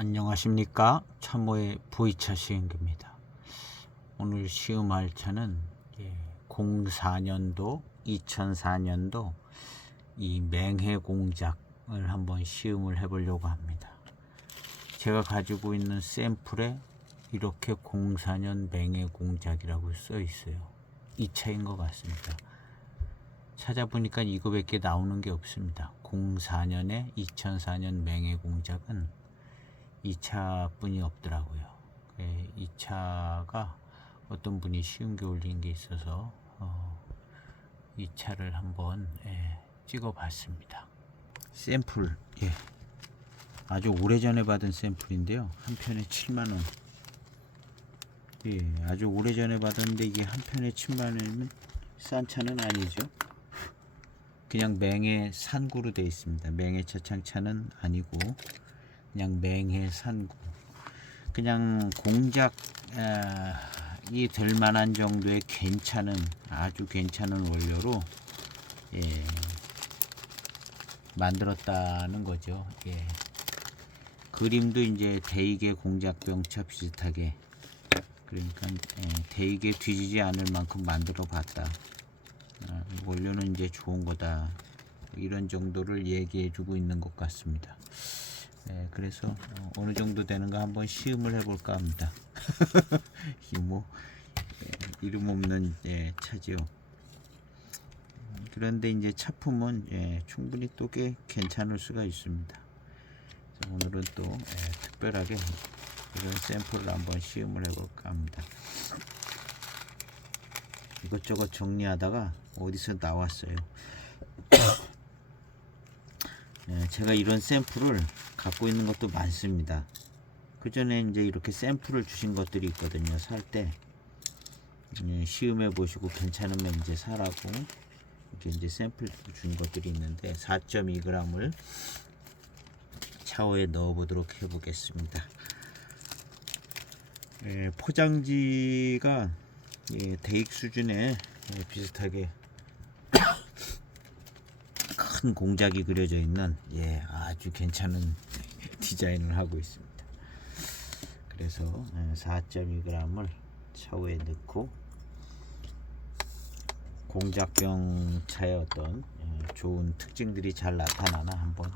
안녕하십니까. 참모의 보이차 시행기입니다. 오늘 시음할 차는 04년도 2004년도 이 맹해 공작을 한번 시음을 해 보려고 합니다. 제가 가지고 있는 샘플에 이렇게 04년 맹해 공작이라고 써 있어요. 이 차인 것 같습니다. 찾아보니까 이거밖에 나오는 게 없습니다. 04년에 2004년 맹해 공작은 이 차뿐이 없더라고요. 이 차가 어떤 분이 시음기 올린 게 있어서 이 차를 한번 찍어 봤습니다. 샘플 아주 오래전에 받은 샘플인데요. 한 편에 7만원. 아주 오래전에 받았는데 이게 한 편에 7만원이면 싼 차는 아니죠. 그냥 맹해 산구로 되어 있습니다. 맹해 차창차는 아니고 그냥 맹해 산구, 그냥 공작이 될 만한 정도의 괜찮은, 아주 괜찮은 원료로 만들었다는 거죠. 그림도 이제 대이계 공작병차 비슷하게, 그러니까 대이계 뒤지지 않을 만큼 만들어 봤다. 원료는 이제 좋은 거다, 이런 정도를 얘기해 주고 있는 것 같습니다. 그래서 어느 정도 되는가 한번 시음을 해볼까 합니다. 이름 없는 차지요. 그런데 이제 차품은 충분히 또 꽤 괜찮을 수가 있습니다. 오늘은 또 특별하게 이런 샘플을 한번 시음을 해볼까 합니다. 이것저것 정리하다가 어디서 나왔어요. 제가 이런 샘플을 갖고 있는 것도 많습니다. 그 전에 이제 이렇게 샘플을 주신 것들이 있거든요. 살 때 시음해 보시고 괜찮으면 이제 사라고 이렇게 이제 샘플 준 것들이 있는데 4.2g을 차오에 넣어 보도록 해 보겠습니다. 포장지가 대익 수준에 비슷하게 큰 공작이 그려져 있는 아주 괜찮은 디자인을 하고 있습니다. 그래서 4.2g을 차후에 넣고 공작병 차의 어떤 좋은 특징들이 잘 나타나나 한번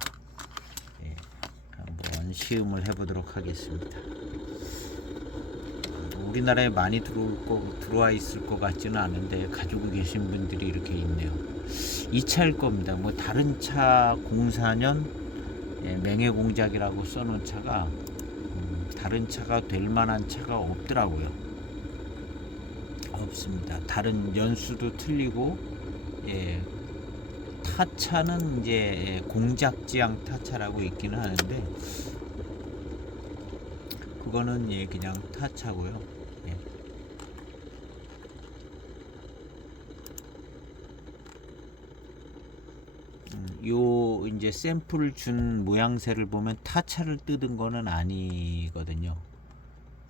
시음을 해보도록 하겠습니다. 우리나라에 많이 들어와 있을 것 같지는 않은데 가지고 계신 분들이 이렇게 있네요. 이 차일 겁니다. 뭐 다른 차 04년 맹해 공작이라고 써놓은 차가 다른 차가 될 만한 차가 없더라고요. 없습니다. 다른 연수도 틀리고 타차는 이제 공작지향 타차라고 있기는 하는데 그거는 그냥 타차고요. 요 이제 샘플 준 모양새를 보면 타차를 뜯은 거는 아니거든요.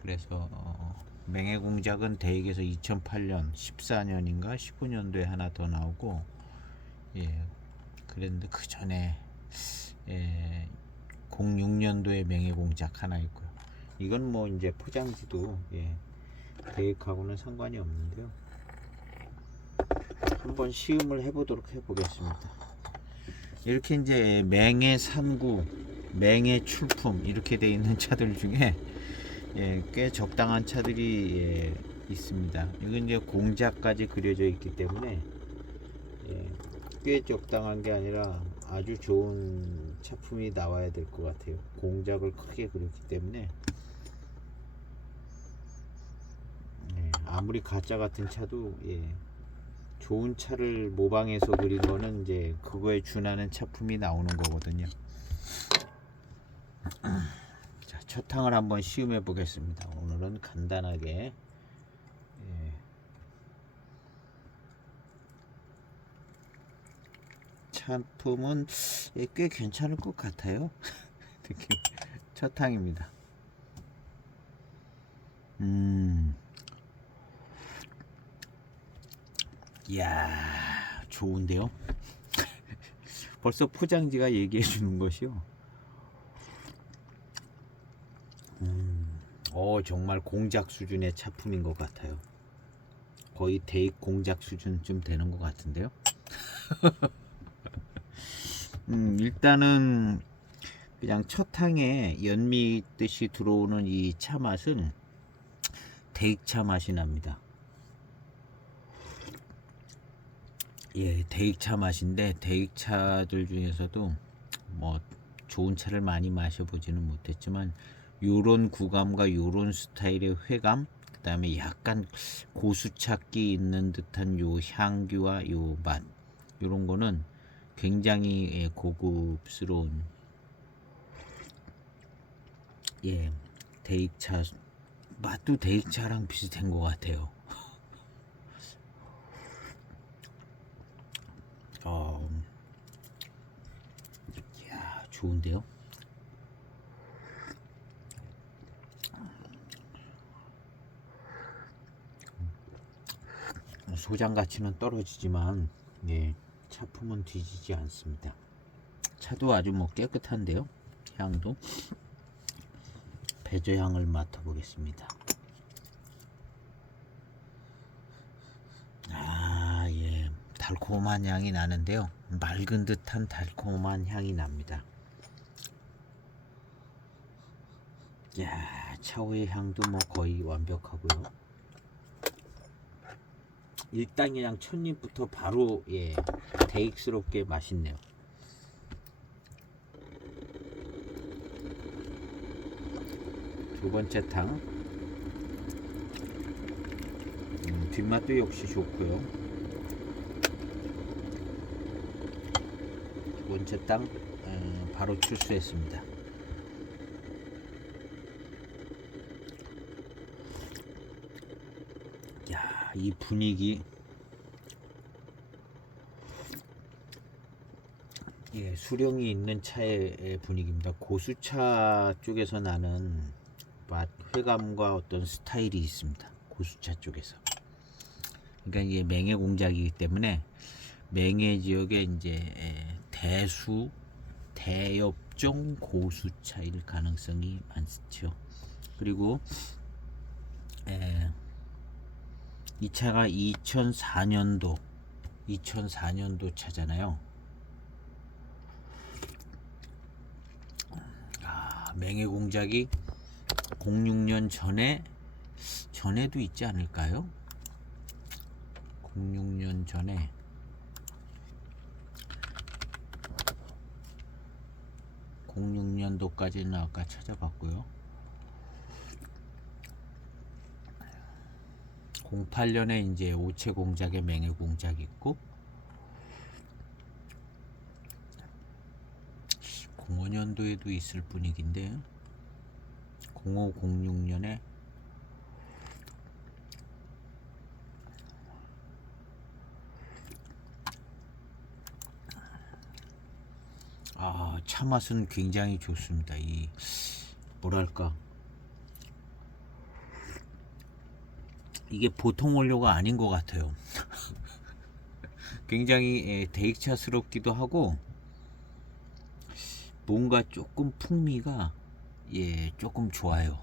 그래서 맹해 공작은 대익에서 2008년 14년인가 15년도에 하나 더 나오고 그랬는데 그 전에 06년도에 맹해 공작 하나 있고요. 이건 뭐 이제 포장지도 대익하고는 상관이 없는데요. 한번 시음을 해보도록 해보겠습니다. 이렇게 이제 맹해 산구, 맹해 출품 이렇게 되어 있는 차들 중에 꽤 적당한 차들이 있습니다. 이건 이제 공작까지 그려져 있기 때문에 꽤 적당한 게 아니라 아주 좋은 차품이 나와야 될 것 같아요. 공작을 크게 그렸기 때문에 아무리 가짜 같은 차도 좋은 차를 모방해서 그린 거는 이제 그거에 준하는 차품이 나오는 거거든요. 자, 첫탕을 한번 시음해 보겠습니다. 오늘은 간단하게 차품은 꽤 괜찮을 것 같아요. 특히 첫탕입니다. 이야, 좋은데요? 벌써 포장지가 얘기해 주는 것이요. 정말 공작 수준의 차품인 것 같아요. 거의 대익 공작 수준쯤 되는 것 같은데요. 일단은 그냥 첫 향에 연미 있듯이 들어오는 이 차 맛은 대익차 맛이 납니다. 예, 대익차 맛인데 대익차들 중에서도 뭐 좋은 차를 많이 마셔보지는 못했지만 요런 구감과 요런 스타일의 회감, 그 다음에 약간 고수차기 있는 듯한 요 향기와 요 맛, 요런 거는 굉장히 고급스러운 대익차 맛도 대익차랑 비슷한 것 같아요. 이야, 좋은데요? 소장 가치는 떨어지지만 차품은 뒤지지 않습니다. 차도 아주 뭐 깨끗한데요. 향도 배저향을 맡아보겠습니다. 달콤한 향이 나는데요. 맑은 듯한 달콤한 향이 납니다. 차후의 향도 뭐 거의 완벽하고요. 일단 그냥 첫입부터 바로 대익스럽게 맛있네요. 두 번째 탕 뒷맛도 역시 좋고요. 두 번째 땅 바로 출수했습니다. 이 분위기 수령이 있는 차의 분위기입니다. 고수차 쪽에서 나는 맛, 회감과 어떤 스타일이 있습니다. 고수차 쪽에서. 그러니까 이게 맹해 공작이기 때문에 맹해 지역에 이제 대수, 대엽종 고수차일 가능성이 많죠. 그리고 이 차가 2004년도 차잖아요. 맹해 공작이 06년 전에도 있지 않을까요? 06년 전에 06년도까지는 아까 찾아봤고요. 08년에 이제 오체 공작의 맹해 공작이 있고 05년도에도 있을 분위기인데 0506년에 차 맛은 굉장히 좋습니다. 이 뭐랄까 이게 보통 원료가 아닌 것 같아요. 굉장히 대익차스럽기도 하고 뭔가 조금 풍미가 조금 좋아요.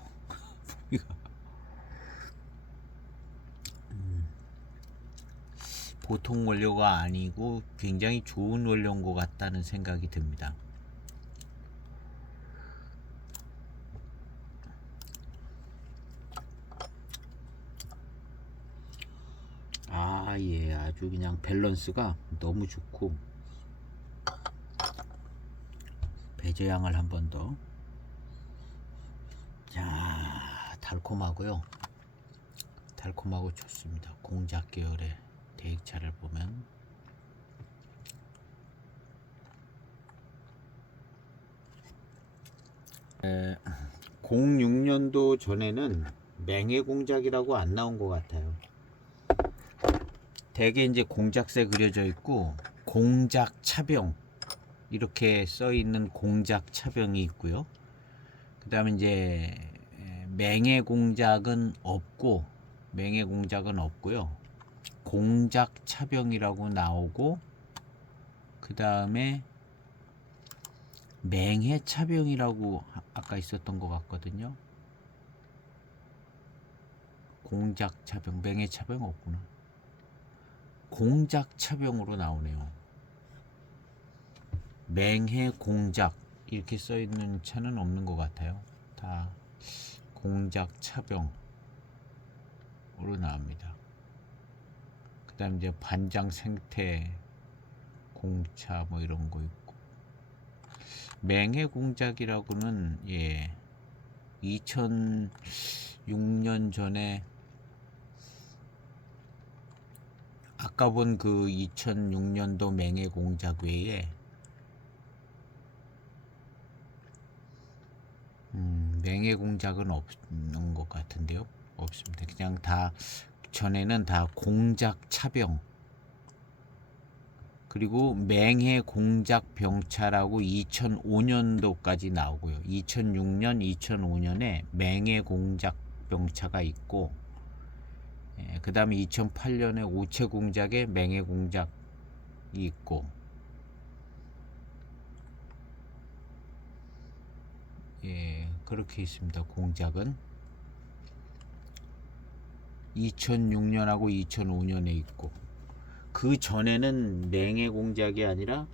보통 원료가 아니고 굉장히 좋은 원료인 것 같다는 생각이 듭니다. 아주 그냥 밸런스가 너무 좋고 배저향을 한 번 더. 달콤하고요. 달콤하고 좋습니다. 공작 계열의 대익차를 보면 06년도 전에는 맹해 공작이라고 안 나온 것 같아요. 대개 이제 공작새 그려져 있고 공작 차병 이렇게 써 있는 공작 차병이 있고요. 그 다음에 이제 맹해 공작은 없고요. 공작 차병이라고 나오고 그 다음에 맹해 차병이라고 아까 있었던 것 같거든요. 공작 차병, 맹해 차병 없구나. 공작 차병으로 나오네요. 맹해 공작 이렇게 써 있는 차는 없는 것 같아요. 다 공작 차병으로 나옵니다. 그다음 이제 반장 생태 공차 뭐 이런 거 있고, 맹해 공작이라고는 2006년 전에 아까 본 그 2006년도 맹해 공작 외에 맹해 공작은 없는 것 같은데요. 없습니다. 그냥 다 전에는 다 공작 차병, 그리고 맹해 공작 병차라고 2005년도까지 나오고요. 2006년, 2005년에 맹해 공작 병차가 있고, 그 다음에 2008년에 오체 공작에 맹해 공작이 있고, 그렇게 있습니다. 공작은 2006년하고 2005년에 있고, 그 전에는 맹해 공작이 아니라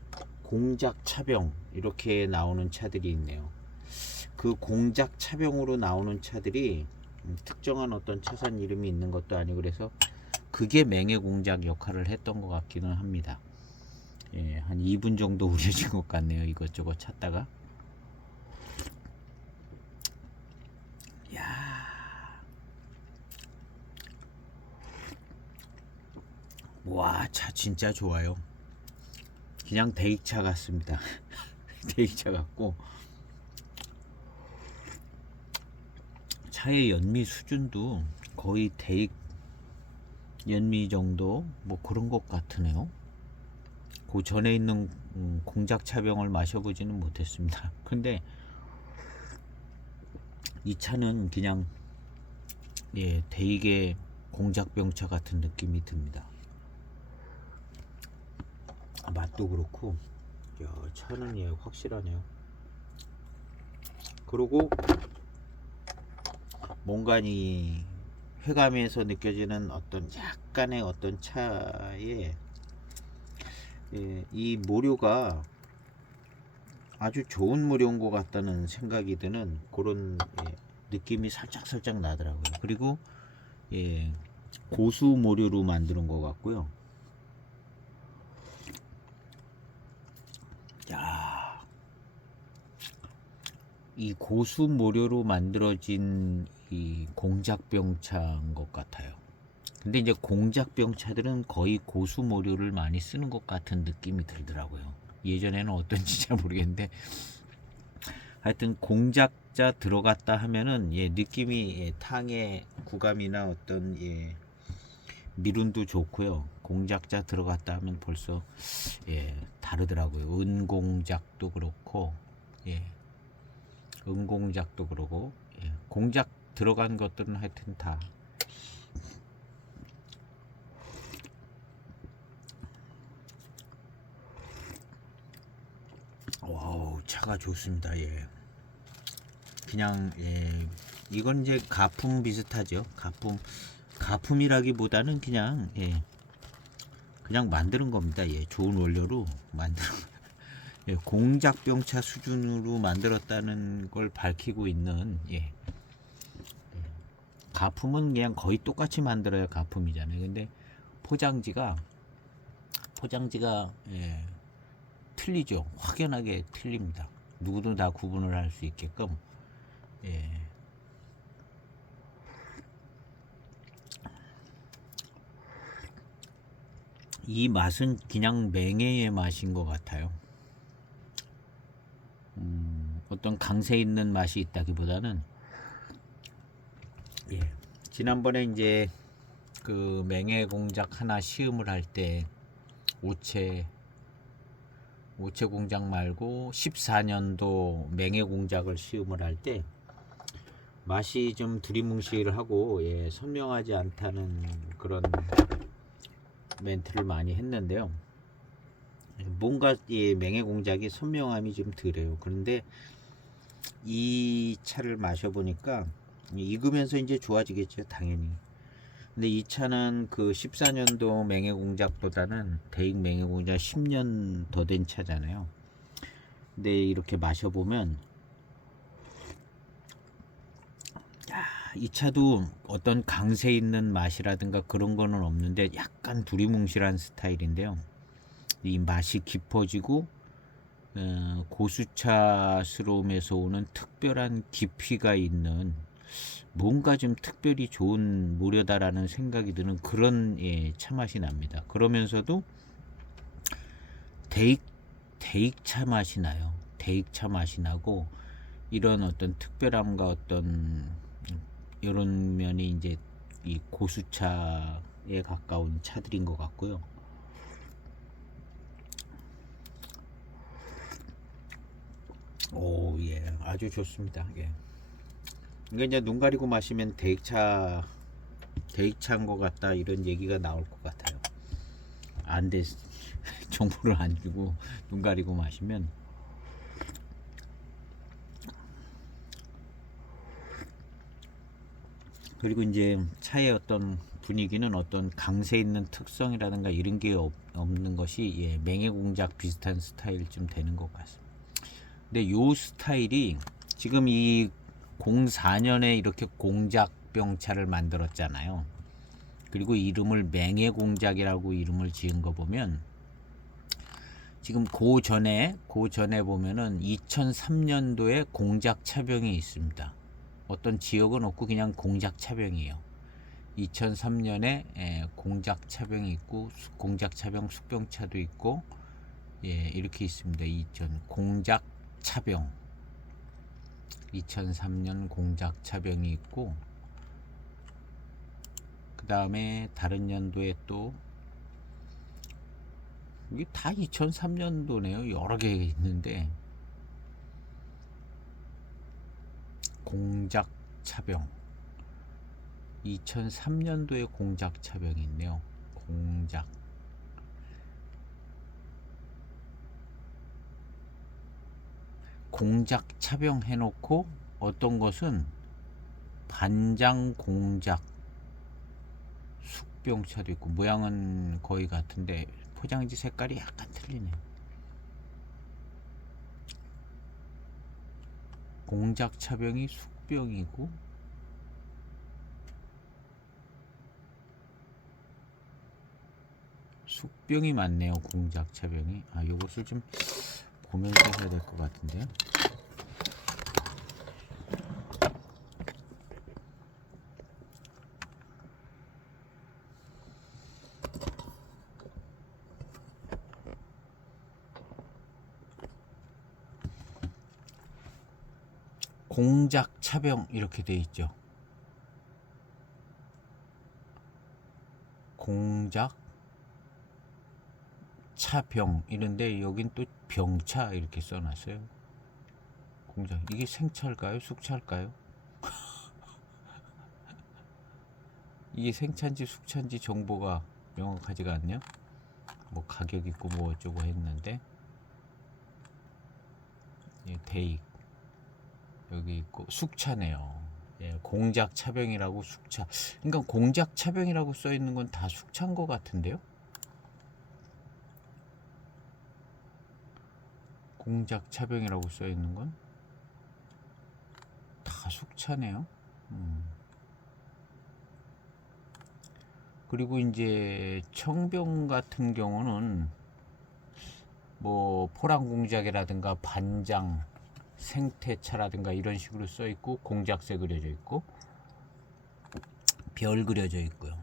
공작 차병 이렇게 나오는 차들이 있네요. 그 공작 차병으로 나오는 차들이 특정한 어떤 차선 이름이 있는 것도 아니고, 그래서 그게 맹해 공작 역할을 했던 것 같기는 합니다. 한 2분 정도 우려진 것 같네요. 이것저것 찾다가. 와, 차 진짜 좋아요. 그냥 대익차 같습니다. 대익차 같고, 차의 연미 수준도 거의 대익 연미 정도 뭐 그런 것 같으네요. 그 전에 있는 공작 차병을 마셔보지는 못했습니다. 근데 이 차는 그냥 대익의 공작병차 같은 느낌이 듭니다. 맛도 그렇고, 차는 확실하네요. 그리고 뭔가 이 회감에서 느껴지는 어떤 약간의 어떤 차에 이 모료가 아주 좋은 모료인 것 같다는 생각이 드는 그런 느낌이 살짝 나더라고요. 그리고 고수 모료로 만드는 것 같고요. 이 고수 모료로 만들어진 이 공작병차인 것 같아요. 근데 이제 공작병차들은 거의 고수 모료를 많이 쓰는 것 같은 느낌이 들더라고요. 예전에는 어떤지 잘 모르겠는데, 하여튼 공작자 들어갔다 하면은 느낌이 탕의 구감이나 어떤 미룬도 좋고요. 공작자 들어갔다 하면 벌써 다르더라고요. 은공작도 그렇고, 은공작도 그러고, 공작 들어간 것들은 하여튼 다 와우, 차가 좋습니다. 그냥 이건 이제 가품 비슷하죠. 가품이라기보다는 그냥 그냥 만드는 겁니다. 좋은 원료로 만드는 공작병차 수준으로 만들었다는 걸 밝히고 있는 가품은 그냥 거의 똑같이 만들어야 가품이잖아요. 근데 포장지가 틀리죠. 확연하게 틀립니다. 누구도 다 구분을 할 수 있게끔. 이 맛은 그냥 맹해의 맛인 것 같아요. 어떤 강세 있는 맛이 있다기보다는 지난번에 이제 그 맹해 공작 하나 시음을 할 때 오체 공작 말고 14년도 맹해 공작을 시음을 할 때 맛이 좀 두리뭉실하고 선명하지 않다는 그런 멘트를 많이 했는데요. 뭔가 맹해 공작이 선명함이 좀 덜해요. 그런데 이 차를 마셔보니까 익으면서 이제 좋아지겠죠, 당연히. 근데 이 차는 그 14년도 맹해공작보다는 대익 맹해공작 10년 더 된 차잖아요. 근데 이렇게 마셔보면 이 차도 어떤 강세 있는 맛이라든가 그런 거는 없는데 약간 두리뭉실한 스타일인데요. 이 맛이 깊어지고 고수차스러움에서 오는 특별한 깊이가 있는 뭔가 좀 특별히 좋은 모려다라는 생각이 드는 그런 차 맛이 납니다. 그러면서도 대익차 맛이 나요. 대익차 맛이 나고 이런 어떤 특별함과 어떤 이런 면이 이제 이 고수차에 가까운 차들인 것 같고요. 오, 예, 아주 좋습니다. 예. 이게 이제 눈 가리고 마시면 대익차인 것 같다 이런 얘기가 나올 것 같아요. 안 돼, 정보를 안 주고 눈 가리고 마시면. 그리고 이제 차의 어떤 분위기는 어떤 강세 있는 특성이라든가 이런 게 없는 것이 맹해공작 비슷한 스타일 좀 되는 것 같습니다. 근데 요 스타일이 지금 이 04년에 이렇게 공작병차를 만들었잖아요. 그리고 이름을 맹해공작이라고 이름을 지은 거 보면 지금 그 전에 보면은 2003년도에 공작차병이 있습니다. 어떤 지역은 없고 그냥 공작차병이에요. 2003년에 공작차병이 있고 공작차병 숙병차도 있고 이렇게 있습니다. 공작차병 2003년 공작차병이 있고 그 다음에 다른 연도에 또 이게 다 2003년도네요. 여러 개 있는데 공작차병 2003년도에 공작차병이 있네요. 공작차병 해놓고 어떤 것은 반장공작 숙병차도 있고 모양은 거의 같은데 포장지 색깔이 약간 틀리네. 공작차병이 숙병이고 숙병이 맞네요. 공작차병이. 요것을 좀 보면서 해야 될 것 같은데요. 공작차병 이렇게 돼 있죠. 공작차병 이런데 여긴 또 병차 이렇게 써놨어요. 공작 이게 생차일까요? 숙차일까요? 이게 생차인지 숙차인지 정보가 명확하지가 않네요. 뭐 가격 있고 뭐 어쩌고 했는데 대익 여기 있고 숙차네요. 공작차병이라고 숙차. 그러니까 공작차병이라고 써 있는 건 다 숙차인 것 같은데요. 공작차병이라고 써 있는 건 다 숙차네요. 그리고 이제 청병 같은 경우는 뭐 포랑공작이라든가 반장 생태차라든가 이런 식으로 써 있고 공작새 그려져 있고 별 그려져 있고요.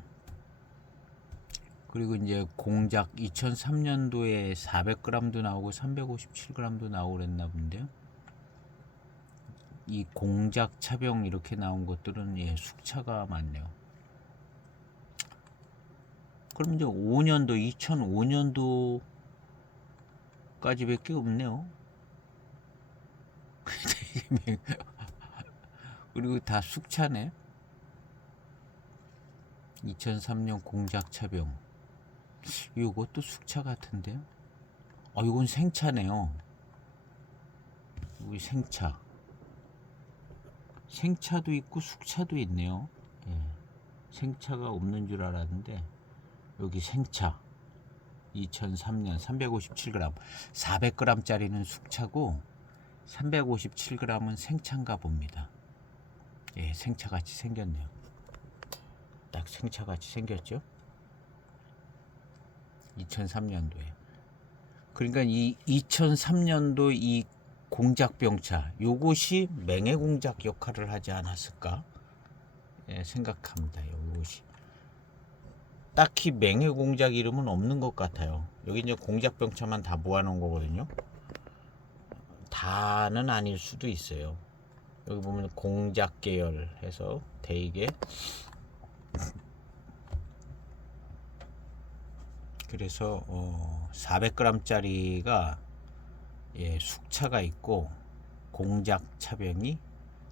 그리고 이제 공작 2003년도에 400g도 나오고 357g도 나오고 그랬나 본데요. 이 공작 차병 이렇게 나온 것들은 숙차가 많네요. 그럼 이제 2005년도 밖에 없네요. 그리고 다 숙차네. 2003년 공작 차병. 이것도 숙차 같은데요. 이건 생차네요. 여기 생차도 있고 숙차도 있네요. 생차가 없는 줄 알았는데 여기 생차 2003년 357g, 400g 짜리는 숙차고 357g은 생차인가 봅니다. 예, 생차같이 생겼네요. 딱 생차같이 생겼죠. 2003년도에. 그러니까 이 2003년도 이 공작병차 요것이 맹해공작 역할을 하지 않았을까, 예, 생각합니다. 요것이 딱히 맹해공작 이름은 없는 것 같아요. 여기 이제 공작병차만 다 모아놓은 거거든요. 다는 아닐 수도 있어요. 여기 보면 공작계열 해서 대이게, 그래서 400g 짜리가, 예, 숙차가 있고 공작 차병이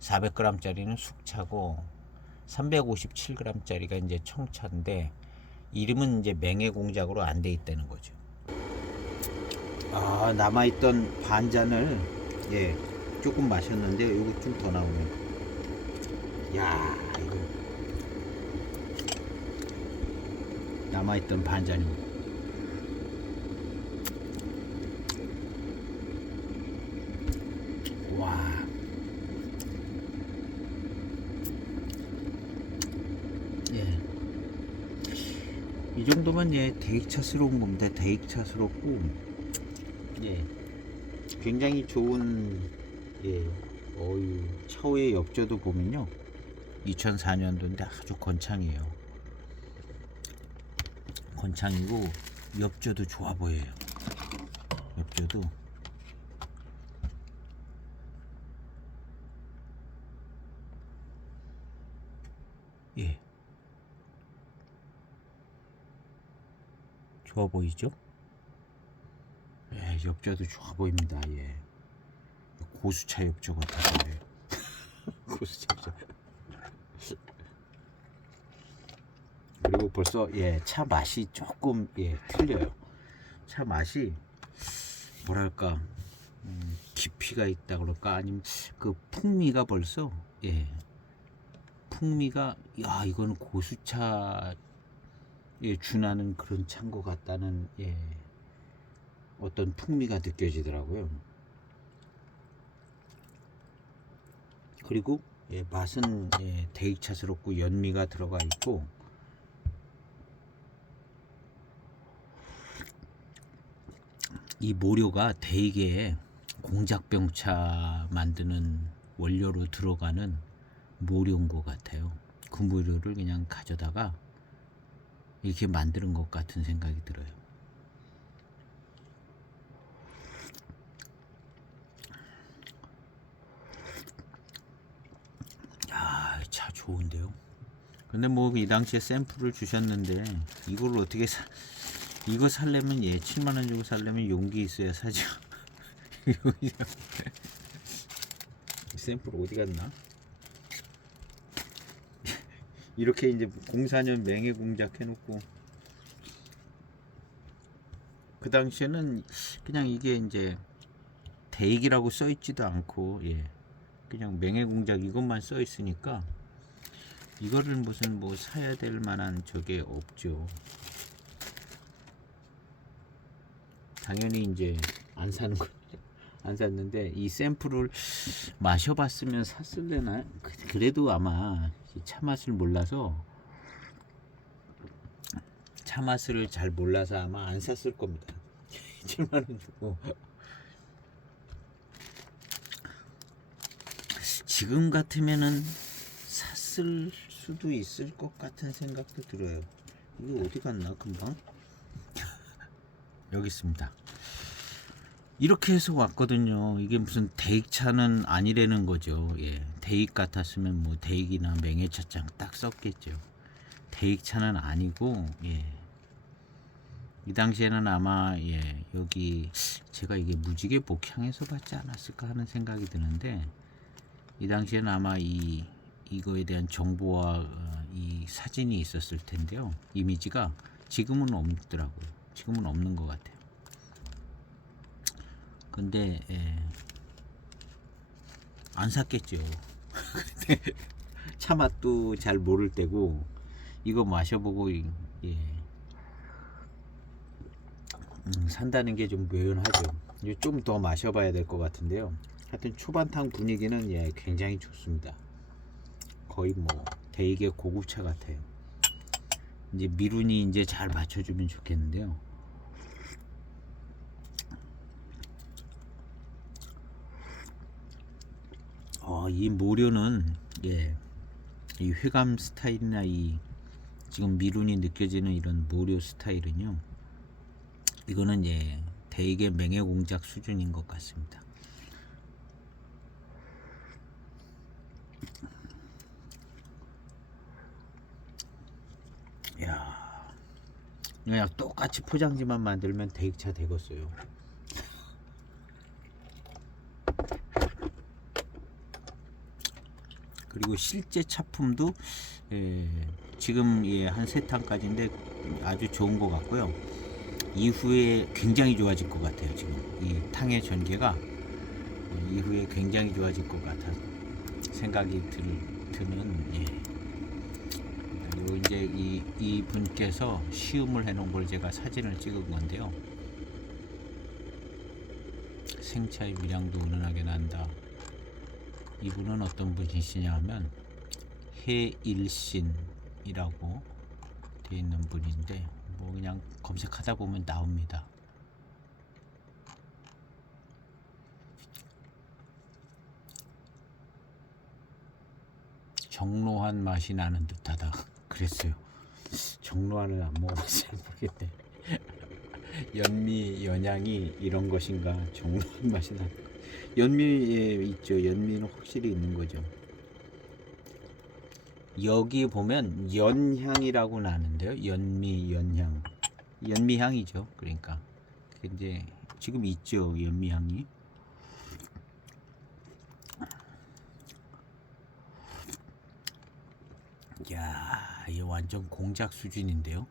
400g 짜리는 숙차고 357g 짜리가 이제 청차인데 이름은 이제 맹해공작으로 안 돼 있다는 거죠. 아, 남아있던 반잔을, 예, 조금 마셨는데 이거 좀 더 나오네. 야, 이거 남아있던 반잔이. 와. 예. 이 정도면, 예, 대익차스러운 겁니다. 대익차스럽고, 예, 굉장히 좋은, 예, 차후의 엽저도 보면요 2004년도인데 아주 건창이에요. 건창이고 엽저도 좋아 보여요. 엽저도, 예, 좋아 보이죠? 예, 엽저도 좋아 보입니다. 예, 고수차 엽저 같아 보여요. 고수차 엽저. 그리고 벌써, 예, 차 맛이 조금, 예, 틀려요. 차 맛이 뭐랄까, 깊이가 있다 그럴까, 아니면 그 풍미가 벌써, 예, 풍미가, 야, 이거는 고수차에 준하는 그런 차인 것 같다는, 예, 어떤 풍미가 느껴지더라고요. 그리고, 예, 맛은, 예, 대익차스럽고 연미가 들어가 있고, 이 모료가 대개 공작병차 만드는 원료로 들어가는 모료인 것 같아요. 그 모료를 그냥 가져다가 이렇게 만드는 것 같은 생각이 들어요. 야, 차 좋은데요. 근데 뭐 이 당시에 샘플을 주셨는데 이걸 어떻게 이거 살려면, 예, 7만원 주고 살려면 용기 있어야 사죠. 샘플 어디 갔나? 이렇게 이제 04년 맹해 공작 해놓고, 그 당시에는 그냥 이게 이제 대익이라고 써 있지도 않고, 예, 그냥 맹해 공작 이것만 써 있으니까 이거를 무슨 뭐 사야 될 만한 저게 없죠. 당연히 이제 안 사는 거, 안 샀는데 이 샘플을 마셔봤으면 샀을래나? 그래도 아마 차 맛을 몰라서, 차 맛을 잘 몰라서 아마 안 샀을 겁니다. 7만원 주고. 지금 같으면은 샀을 수도 있을 것 같은 생각도 들어요. 이거 어디 갔나 금방? 여기 있습니다. 이렇게 해서 왔거든요. 이게 무슨 대익차는 아니라는 거죠. 예, 대익 같았으면 뭐 대익이나 맹해차장 딱 썼겠죠. 대익차는 아니고, 예, 이 당시에는 아마, 예, 여기 제가 이게 무지개 복향에서 받지 않았을까 하는 생각이 드는데, 이 당시에는 아마 이거에 대한 정보와 이 사진이 있었을 텐데요. 이미지가 지금은 없더라고요. 지금은 없는 것 같아요. 근데, 예, 안 샀겠죠. 차 맛도 잘 모를 때고, 이거 마셔보고 예, 산다는 게 좀 묘연하죠. 좀 더 마셔봐야 될 것 같은데요. 하여튼 초반탕 분위기는 예, 굉장히 좋습니다. 거의 뭐 되게 고급차 같아요. 이제 미룬이 이제 잘 맞춰주면 좋겠는데요. 이 모료는 예, 이 회감 스타일이나 이 지금 미룬이 느껴지는 이런 모료 스타일은요, 이거는 예, 대개 맹해 공작 수준인 것 같습니다. 야, 그냥 똑같이 포장지만 만들면 대익차 되겠어요. 그리고 실제 차품도 예, 지금 예, 한 3탕까지인데 아주 좋은 것 같고요. 이후에 굉장히 좋아질 것 같아요. 지금 이 탕의 전개가 이후에 굉장히 좋아질 것 같아 생각이 드는 예. 그리고 이제 이 분께서 시음을 해놓은 걸 제가 사진을 찍은 건데요. 생차의 미량도 은은하게 난다. 이분은 어떤 분이시냐 하면 해일신이라고 되어 있는 분인데 뭐 그냥 검색하다 보면 나옵니다. 정로한 맛이 나는 듯하다 그랬어요. 정로한을 안 먹어봐서 잘 모르겠네. 연미 연향이 이런 것인가. 정로한 맛이 나. 연미에 있죠. 연미는 확실히 있는 거죠. 여기 보면 연향이라고 나는데요. 연미 연향, 연미향이죠. 그러니까 이제 지금 있죠. 연미향이. 야, 이 완전 공작 수준인데요.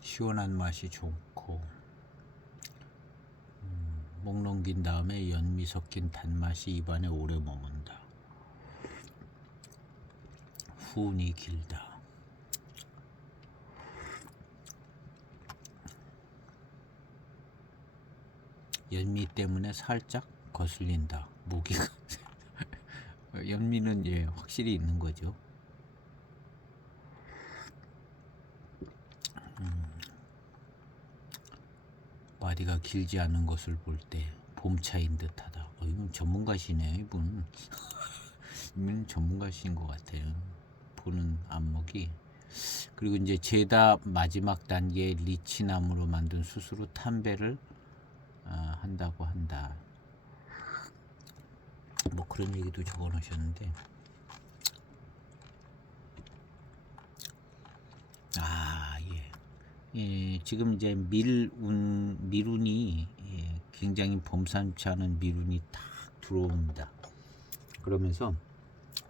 시원한 맛이 좋고 목 넘긴 다음에 연미 섞인 단맛이 입안에 오래 머문다. 후운이 길다. 연미 때문에 살짝 거슬린다. 모기가. 연미는 예, 확실히 있는 거죠. 마디가 길지 않은 것을 볼 때 봄차인 듯하다. 이분 전문가시네. 이분. 이분 전문가신 것 같아요. 보는 안목이. 그리고 이제 제다 마지막 단계 리치나무로 만든 숯으로 탄배를 한다고 한다. 뭐 그런 얘기도 적어 놓으셨는데, 예, 지금 이제 미룬이 예, 굉장히 범상치 않은 미룬이 탁 들어옵니다. 그러면서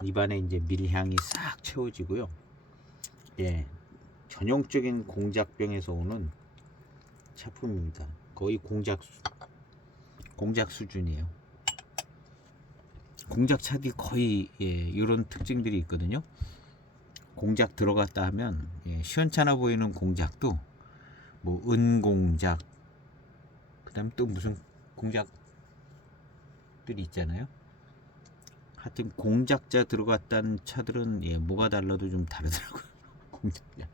입안에 이제 밀향이 싹 채워지고요. 예, 전형적인 공작병에서 오는 차품입니다. 거의 공작 수준이에요. 공작 차들이 거의 예, 이런 특징들이 있거든요. 공작 들어갔다 하면 예, 시원찮아 보이는 공작도 뭐 은공작, 그다음 또 무슨 공작들이 있잖아요. 하여튼 공작자 들어갔다는 차들은 예, 뭐가 달라도 좀 다르더라고요. 공작자.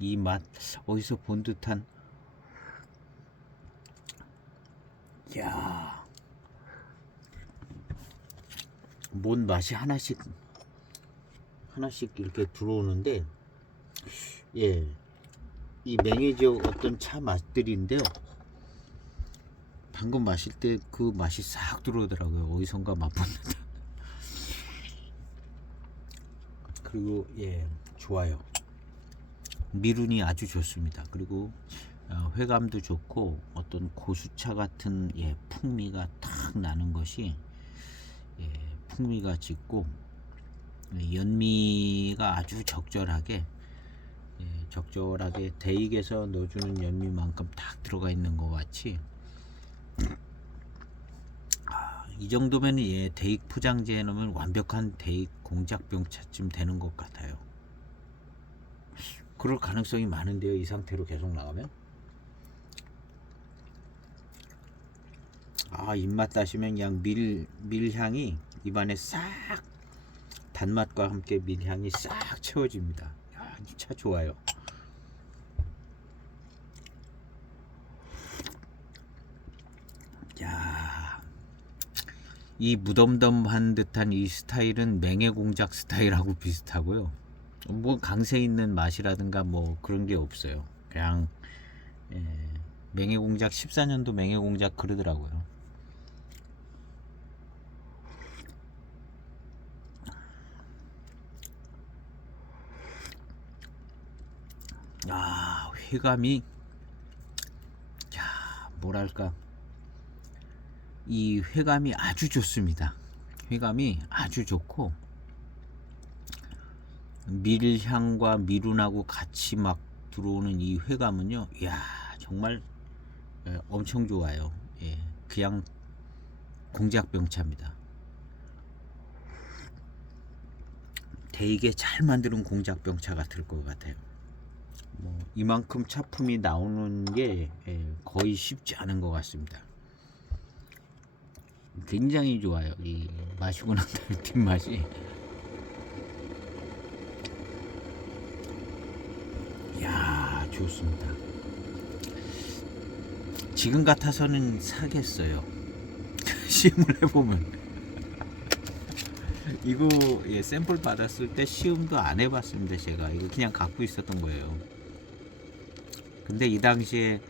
이 맛 어디서 본 듯한. 야, 뭔 맛이 하나씩 이렇게 들어오는데, 예, 이 맹해 지역 어떤 차 맛들인데요. 방금 마실 때 그 맛이 싹 들어오더라고요. 어디선가 맛본 듯한. 그리고 예, 좋아요. 미룬이 아주 좋습니다. 그리고 회감도 좋고 어떤 고수차 같은 예, 풍미가 탁 나는 것이 예, 풍미가 짙고 연미가 아주 적절하게 예, 적절하게 대익에서 넣어주는 연미만큼 딱 들어가 있는 것 같이 이 정도면 예, 대익 포장지에 넣으면 완벽한 대익 공작병차쯤 되는 것 같아요. 그럴 가능성이 많은데요, 이 상태로 계속 나가면. 입맛 따시면 그냥 밀향이 입안에 싹 단맛과 함께 밀향이 싹 채워집니다. 진짜 좋아요. 이 무덤덤한 듯한 이 스타일은 맹해공작 스타일하고 비슷하고요. 뭐 강세 있는 맛이라든가 뭐 그런 게 없어요. 그냥 맹해공작 14년도 맹해공작 그러더라고요. 회감이 뭐랄까 이 회감이 아주 좋습니다. 회감이 아주 좋고 밀향과 미룬하고 같이 막 들어오는 이 회감은요, 이야 정말 엄청 좋아요. 그냥 공작병차입니다. 되게 잘 만드는 공작병차 같을 것 같아요. 뭐 이만큼 차품이 나오는 게 거의 쉽지 않은 것 같습니다. 굉장히 좋아요. 이 마시고 난 다음에 뒷맛이 이야 좋습니다. 지금 같아서는 사겠어요. 시음을 해보면 이거 샘플 받았을 때 시음도 안 해봤습니다. 제가 이거 그냥 갖고 있었던 거예요. 근데 이 당시에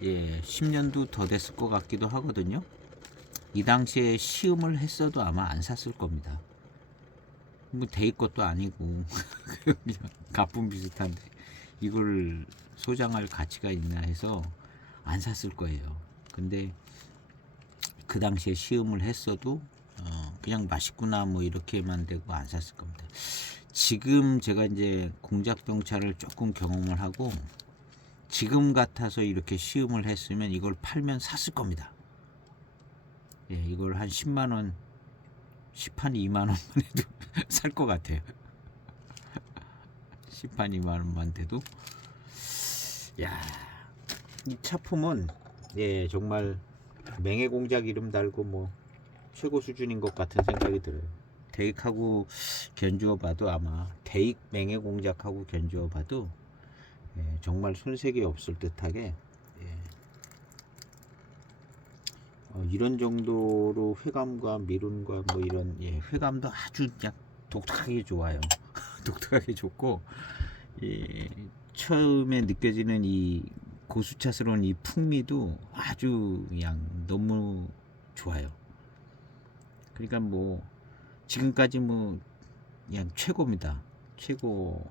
10년도 더 됐을 것 같기도 하거든요. 이 당시에 시음을 했어도 아마 안 샀을 겁니다. 뭐 대입 것도 아니고 그냥 가품 비슷한데 이걸 소장할 가치가 있나 해서 안 샀을 거예요. 근데 그 당시에 시음을 했어도 그냥 맛있구나 뭐 이렇게만 되고 안 샀을 겁니다. 지금 제가 이제 공작병차를 조금 경험을 하고 지금 같아서 이렇게 시음을 했으면 이걸 팔면 샀을 겁니다. 이걸 한 10만원 10판 2만원만 해도 살 것 같아요. 10판 2만원만 돼도 이 차품은 정말 맹해공작 이름 달고 뭐 최고 수준인 것 같은 생각이 들어요. 대익하고 견주어 봐도 아마 대익 맹해공작하고 견주어 봐도 정말 손색이 없을 듯하게 이런 정도로 회감과 미룬과 뭐 이런 회감도 아주 그냥 독특하게 좋아요. 독특하게 좋고 처음에 느껴지는 이 고수차스러운 이 풍미도 아주 그냥 너무 좋아요. 그러니까 뭐 지금까지 뭐 그냥 최고입니다. 최고.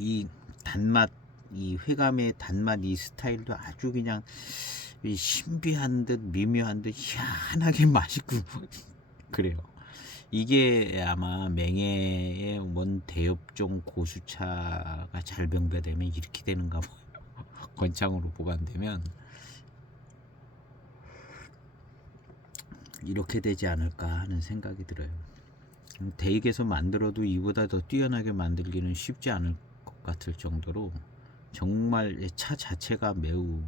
이 단맛, 이 회감의 단맛, 이 스타일도 아주 그냥 신비한 듯 미묘한 듯 희한하게 맛있고 그래요. 이게 아마 맹해의 원 대엽종 고수차가 잘 병배되면 이렇게 되는가 봐요. 건창으로 보관되면 이렇게 되지 않을까 하는 생각이 들어요. 대익에서 만들어도 이보다 더 뛰어나게 만들기는 쉽지 않을 것 같을 정도로 정말 차 자체가 매우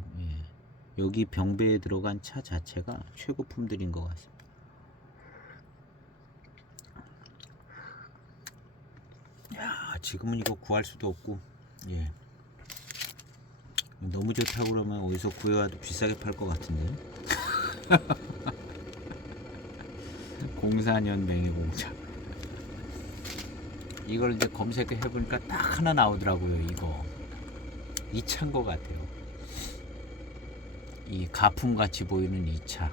여기 병배에 들어간 차 자체가 최고품들인 것 같습니다. 지금은 이거 구할 수도 없고 너무 좋다고 그러면 어디서 구해와도 비싸게 팔 것 같은데. 04년 맹해공작 이걸 이제 검색해 보니까 딱 하나 나오더라고요. 이거 이 차인 것 같아요. 이 가품 같이 보이는 이 차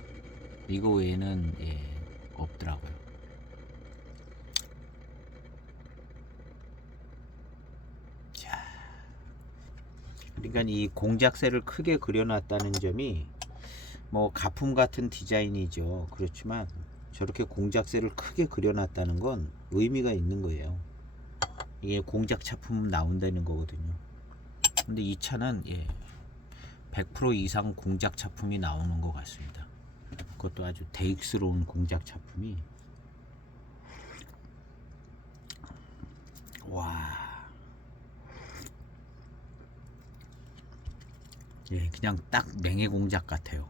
이거 외에는 없더라고요. 자, 그러니까 이 공작새를 크게 그려놨다는 점이 뭐 가품 같은 디자인이죠. 그렇지만 저렇게 공작새를 크게 그려놨다는 건 의미가 있는 거예요. 이게 공작 차품 나온다는 거거든요. 근데 이 차는 100% 이상 공작 차품이 나오는 것 같습니다. 그것도 아주 대익스러운 공작 차품이. 와, 그냥 딱 맹해 공작 같아요.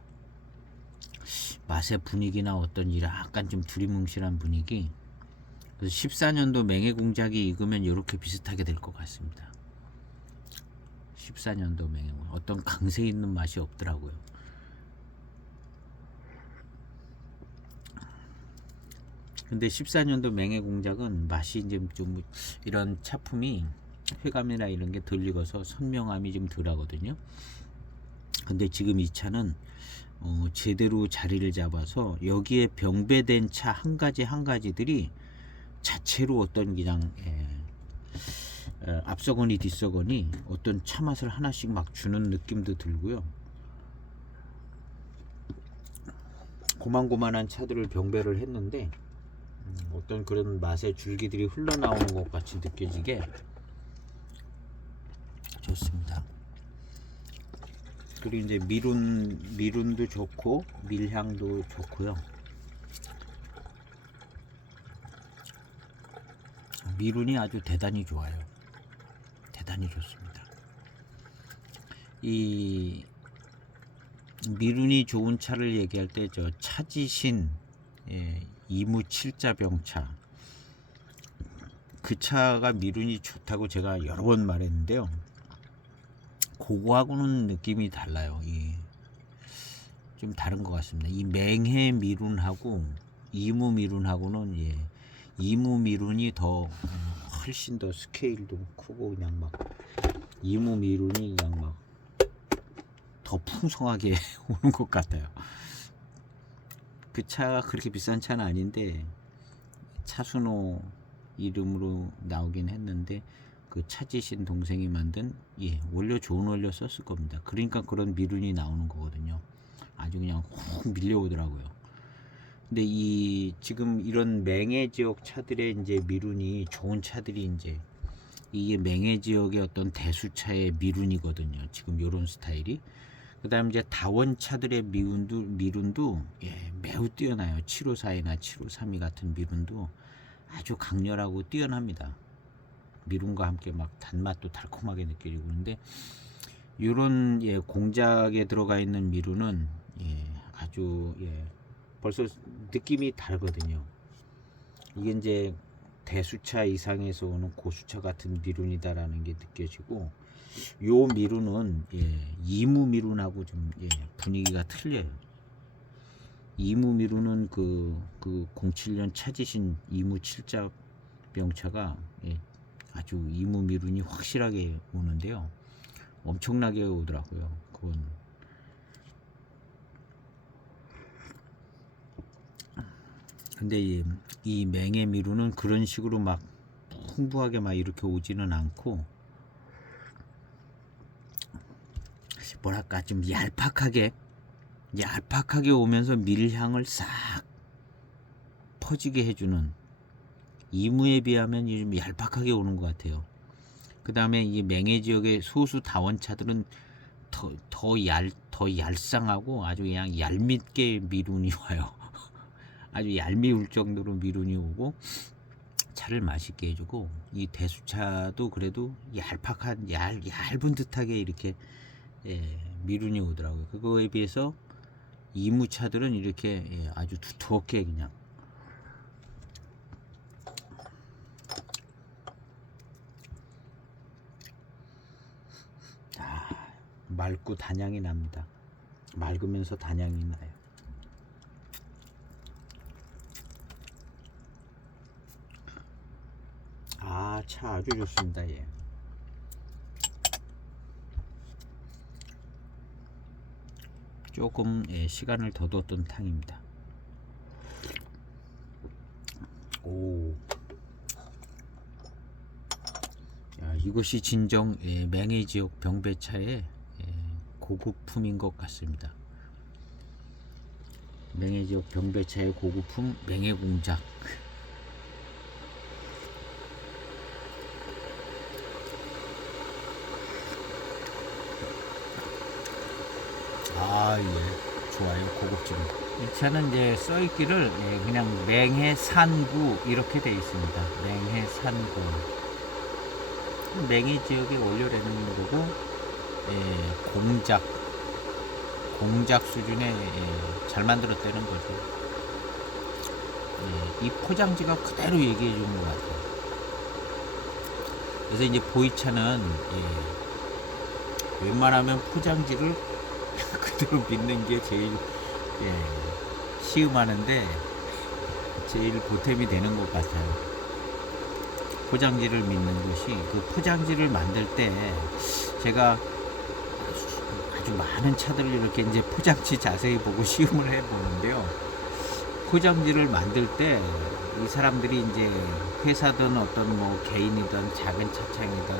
맛의 분위기나 어떤 약간 좀 두리뭉실한 분위기. 그래서 14년도 맹해 공작이 익으면 이렇게 비슷하게 될 것 같습니다. 14년도 맹해 공작 어떤 강세 있는 맛이 없더라고요. 근데 14년도 맹해 공작은 맛이 이제 좀 이런 차품이 회감이나 이런 게 덜 익어서 선명함이 좀 덜하거든요. 근데 지금 이 차는 제대로 자리를 잡아서 여기에 병배된 차 한 가지 한 가지들이 자체로 어떤 그냥 앞서거니 뒤서거니 어떤 차 맛을 하나씩 막 주는 느낌도 들고요. 고만고만한 차들을 병배를 했는데 어떤 그런 맛의 줄기들이 흘러나오는 것 같이 느껴지게 좋습니다. 그리고 이제 미룬도 좋고 밀향도 좋고요. 미룬이 아주 대단히 좋아요. 대단히 좋습니다. 이 미룬이 좋은 차를 얘기할 때 저 차지신 이무 7자병차, 그 차가 미룬이 좋다고 제가 여러 번 말했는데요. 그거하고는 느낌이 달라요. 좀 다른 것 같습니다. 이 맹해 미룬하고 이무 미룬하고는 이무 미룬이 더 훨씬 더 스케일도 크고 그냥 막 이무 미룬이 그냥 막 더 풍성하게 오는 것 같아요. 그 차가 그렇게 비싼 차는 아닌데 차순호 이름으로 나오긴 했는데 그 차지신 동생이 만든 원료 좋은 원료 썼을 겁니다. 그러니까 그런 미룬이 나오는 거거든요. 아주 그냥 확 밀려오더라고요. 근데 지금 이런 맹해 지역 차들의 이제 미룬이 좋은 차들이 이제 이게 맹해 지역의 어떤 대수차의 미룬이거든요. 지금 요런 스타일이. 그다음 이제 다원 차들의 미룬도 매우 뛰어나요. 754이나 753이 같은 미룬도 아주 강렬하고 뛰어납니다. 미룬과 함께 막 단맛도 달콤하게 느껴지고. 근데 이런 공작에 들어가 있는 미룬은 아주 벌써 느낌이 다르거든요. 이게 이제 대수차 이상에서 오는 고수차 같은 미룬이다라는 게 느껴지고, 요 미룬은 이무 미룬하고 좀 분위기가 틀려요. 이무 미룬은 그 07년 차지신 이무 7자 병차가 아주 이무 미룬이 확실하게 오는데요. 엄청나게 오더라고요. 그건 근데 이 맹해 미룬은 그런 식으로 막 풍부하게 막 이렇게 오지는 않고, 뭐랄까 좀 얄팍하게 오면서 밀향을 싹 퍼지게 해주는, 이무에 비하면 좀 얄팍하게 오는 것 같아요. 그 다음에 이 맹해 지역의 소수 다원차들은 더 얄쌍하고 아주 그냥 얄밉게 미룬이 와요. 아주 얄미울 정도로 미룬이 오고 차를 맛있게 해주고, 이 대수차도 그래도 얄팍한 얇은 듯하게 이렇게 미룬이 오더라고요. 그거에 비해서 이무차들은 이렇게 아주 두텁게 그냥 맑고 단향이 납니다. 맑으면서 단향이 나요. 차 아주 좋습니다. 조금 시간을 더 뒀던 탕입니다. 이것이 진정 맹해 지역 병배차의 고급품인 것 같습니다. 맹해 지역 병배차의 고급품 맹해 공작. 아, 예, 좋아요. 고급집니다. 이 차는 이제 써있기를 그냥 맹해 산구 이렇게 되어 있습니다. 맹해 산구. 맹해 지역에 올려내는 거고, 공작 수준의 잘 만들었다는 거죠. 이 포장지가 그대로 얘기해 주는 것 같아요. 그래서 이제 보이차는 웬만하면 포장지를 그대로 믿는 게 제일 시음하는데 제일 보탬이 되는 것 같아요. 포장지를 믿는 것이, 그 포장지를 만들 때 제가 아주 많은 차들을 이렇게 이제 포장지 자세히 보고 시음을 해 보는데요. 포장지를 만들 때 이 사람들이 이제 회사든 어떤 뭐 개인이든 작은 차창이든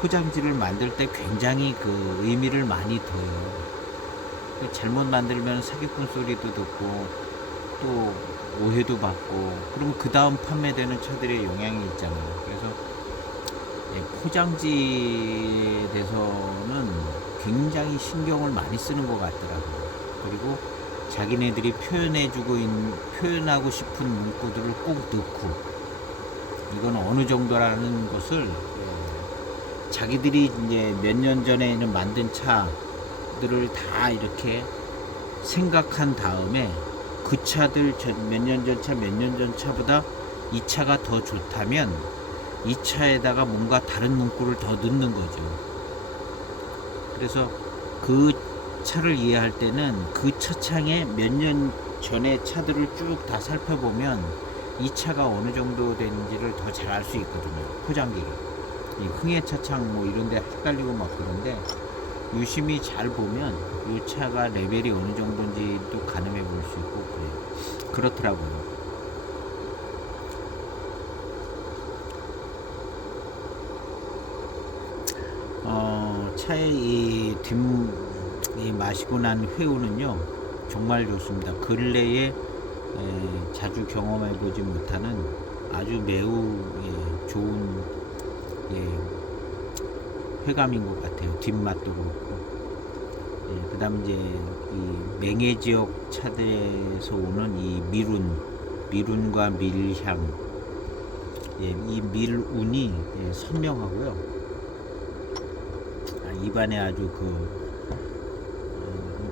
포장지를 만들 때 굉장히 그 의미를 많이 둬요. 잘못 만들면 사기꾼 소리도 듣고 또 오해도 받고, 그러면 그 다음 판매되는 차들의 영향이 있잖아요. 그래서 포장지에 대해서는 굉장히 신경을 많이 쓰는 것 같더라고요. 그리고 자기네들이 표현하고 싶은 문구들을 꼭 넣고, 이건 어느 정도라는 것을 자기들이 이제 몇 년 전에는 만든 차들을 다 이렇게 생각한 다음에 그 차들 몇 년 전 차, 몇 년 전 차보다 이 차가 더 좋다면 이 차에다가 뭔가 다른 문구를 더 넣는 거죠. 그래서 그 차를 이해할 때는 그 차창에 몇 년 전의 차들을 쭉 다 살펴보면 이 차가 어느 정도 되는지를 더 잘 알 수 있거든요. 포장기를. 이 흥해 차창 뭐 이런 데 헷갈리고 막 그런데 유심히 잘 보면 이 차가 레벨이 어느 정도인지도 가늠해 볼 수 있고 그래요. 그렇더라고요. 차의 이 마시고 난 회우는요 정말 좋습니다. 근래에 자주 경험해 보지 못하는 아주 매우 좋은 회감인 것 같아요. 뒷맛도 그렇고. 그 다음 이제 이 맹해 지역 차들에서 오는 이 미룬과 밀향, 이 밀운이 선명하고요. 입안에 아주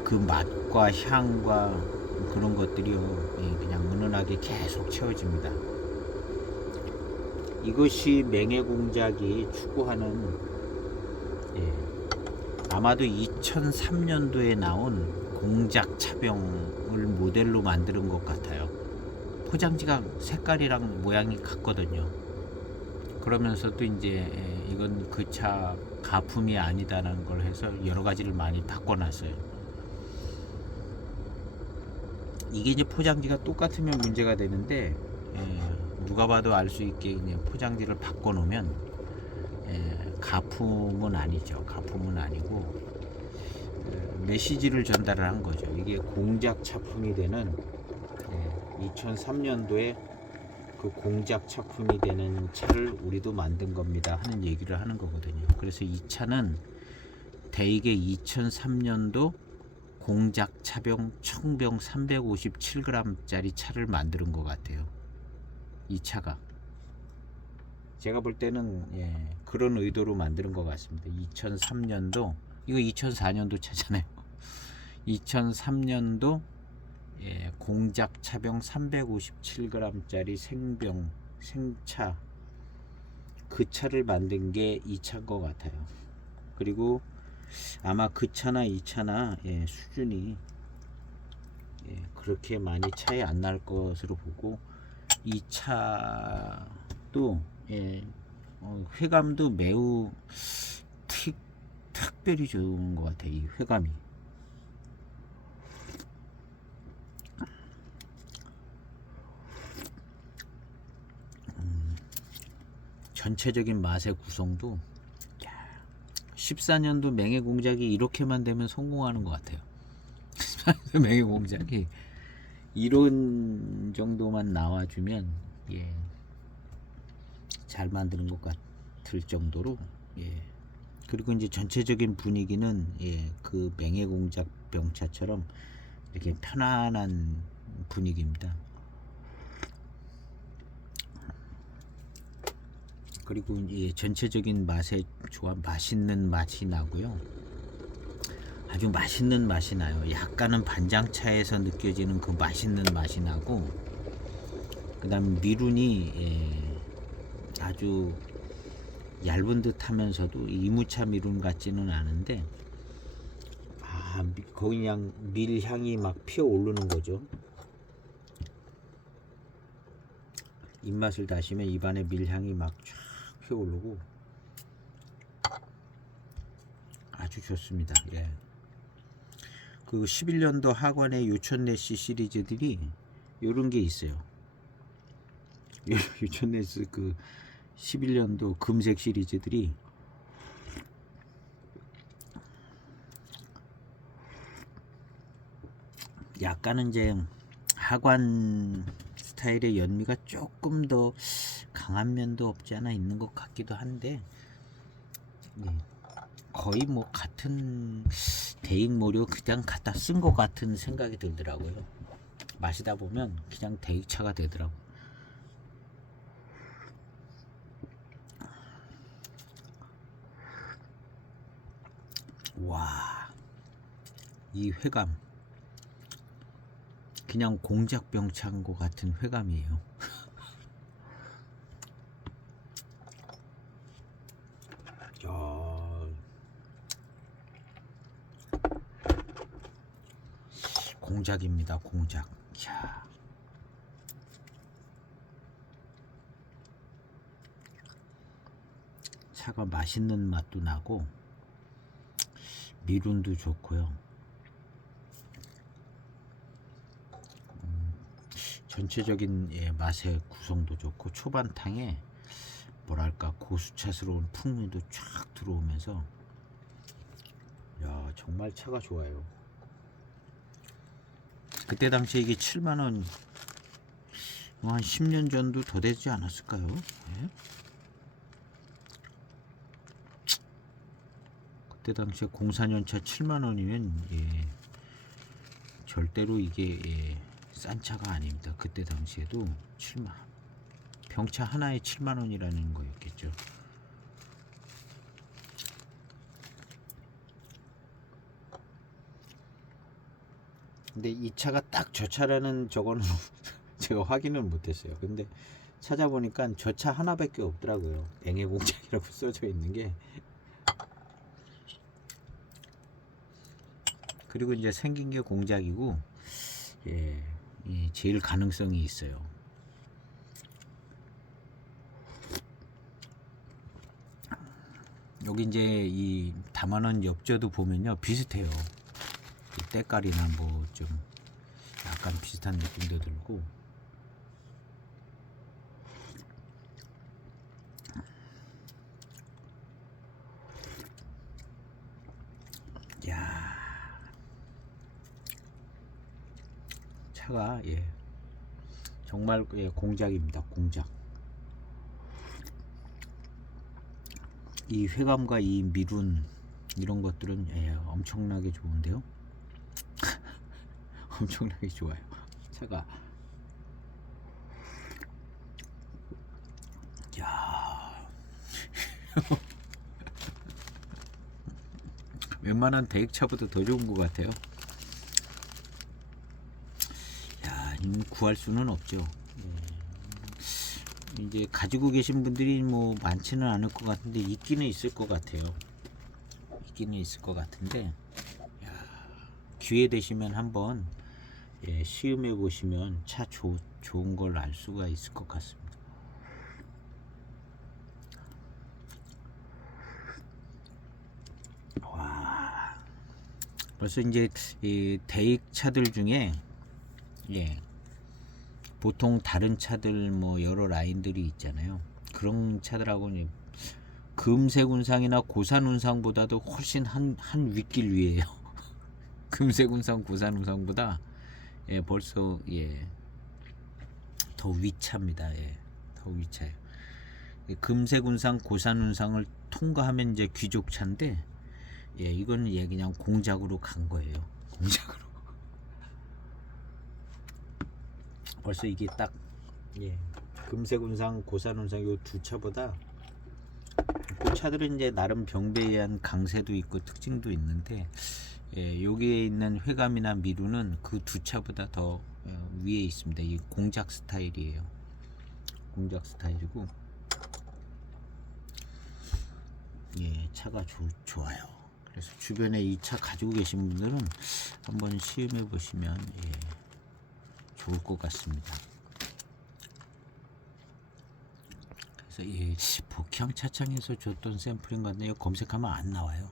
그 맛과 향과 그런 것들이요 그냥 은은하게 계속 채워집니다. 이것이 맹해 공작이 추구하는 아마도 2003년도에 나온 공작 차병을 모델로 만드는 것 같아요. 포장지가 색깔이랑 모양이 같거든요. 그러면서도 이제 이건 그 차 가품이 아니다라는 걸 해서 여러 가지를 많이 바꿔놨어요. 이게 이제 포장지가 똑같으면 문제가 되는데 누가 봐도 알 수 있게 그냥 포장지를 바꿔놓으면 가품은 아니죠. 가품은 아니고 메시지를 전달을 한 거죠. 이게 공작 차품이 되는 2003년도에 그 공작 차품이 되는 차를 우리도 만든 겁니다 하는 얘기를 하는 거거든요. 그래서 이 차는 대개 2003년도 공작 차병 청병 357g짜리 차를 만드는 것 같아요. 이 차가 제가 볼 때는 그런 의도로 만드는 것 같습니다. 2003년도 이거 2004년도 차잖아요. 2003년도 공작 차병 357g짜리 생차, 그 차를 만든 게 이 차인 것 같아요. 그리고 아마 그 차나 이 차나 수준이 그렇게 많이 차이 안 날 것으로 보고, 이 차도 회감도 매우 특별히 좋은 것 같아요. 이 회감이. 전체적인 맛의 구성도 14년도 맹해 공작이 이렇게만 되면 성공하는 것 같아요. 14년도 맹해 공작이 이런 정도만 나와주면 예, 잘 만드는 것 같을 정도로 예. 그리고 이제 전체적인 분위기는 예, 그 맹해공작 병차처럼 이렇게 편안한 분위기입니다. 그리고 예, 전체적인 맛에 맛있는 맛이 나고요. 아주 맛있는 맛이 나요. 약간은 반장차에서 느껴지는 그 맛있는 맛이 나고, 그 다음 미룬이 예, 아주 얇은 듯 하면서도 이무차 미룬 같지는 않은데, 거의 그냥 밀향이 막 피어오르는 거죠. 입맛을 다시면 입안에 밀향이 막 쫙 피어오르고 아주 좋습니다. 예. 그 11년도 학원의 유천내시 시리즈들이 요런 게 있어요. 유천내시 그 11년도 금색 시리즈들이 약간은 이제 하관 스타일의 연미가 조금 더 강한 면도 없지 않아 있는 것 같기도 한데, 예. 거의 뭐 같은 대익모료 그냥 갖다 쓴 것 같은 생각이 들더라고요. 마시다 보면 그냥 대익차가 되더라고. 와, 이 회감 그냥 공작병 찬 것 같은 회감이에요. 공작입니다. 공작. 이야. 차가 맛있는 맛도 나고 미룬도 좋고요. 전체적인 예, 맛의 구성도 좋고 초반탕에 뭐랄까 고수차스러운 풍미도 쫙 들어오면서 야, 정말 차가 좋아요. 그때 당시에 이게 7만원, 한 10년 전도 더 되지 않았을까요? 예? 그때 당시에 04년차 7만원이면 예, 절대로 이게 예, 싼 차가 아닙니다. 그때 당시에도 7만, 병차 하나에 7만원이라는 거였겠죠. 근데 이 차가 딱 저 차라는 저거는 제가 확인을 못했어요. 근데 찾아보니까 저 차 하나밖에 없더라고요. 맹해공작이라고 써져 있는 게. 그리고 이제 생긴 게 공작이고, 예, 제일 가능성이 있어요. 여기 이제 이 담아놓은 엽저도 보면요 비슷해요. 때깔이나 뭐 좀 약간 비슷한 느낌도 들고. 야, 차가 예 정말 예, 공작입니다. 공작. 이 회감과 이 미룬 이런 것들은 예, 엄청나게 좋은데요. 엄청나게 좋아요. 차가. 야. 웬만한 대익차보다 더 좋은 것 같아요. 야, 구할 수는 없죠. 이제 가지고 계신 분들이 뭐 많지는 않을 것 같은데 있기는 있을 것 같아요. 있기는 있을 것 같은데, 야, 기회 되시면 한번 예, 시음해 보시면 차 좋은 걸 알 수가 있을 것 같습니다. 와, 벌써 이제 이 대익 차들 중에 예, 보통 다른 차들 뭐 여러 라인들이 있잖아요. 그런 차들하고는 금색 운상이나 고산 운상보다도 훨씬 한 윗길 위에요. 금색 운상, 고산 운상보다 예, 벌써 예, 더 위차입니다. 예, 더 위차예요. 금색운상, 고산운상을 통과하면 이제 귀족차인데, 예, 이건 예, 그냥 공작으로 간 거예요. 공작으로. 벌써 이게 딱, 예, 금색운상, 고산운상 요 두 차보다, 그 차들은 이제 나름 병배에 의한 강세도 있고 특징도 있는데, 예, 여기에 있는 회감이나 미루는 그 두 차보다 더 위에 있습니다. 이 공작 스타일이에요. 공작 스타일이고, 예, 차가 좋아요. 그래서 주변에 이 차 가지고 계신 분들은 한번 시음해 보시면 예, 좋을 것 같습니다. 그래서 이 복향 차창에서 줬던 샘플인 것 같네요. 검색하면 안 나와요.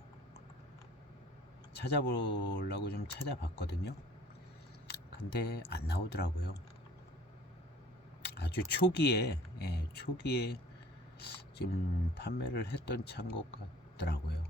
찾아보려고 좀 찾아봤거든요. 근데 안 나오더라고요. 아주 초기에, 예, 초기에 지금 판매를 했던 차인 것 같더라고요.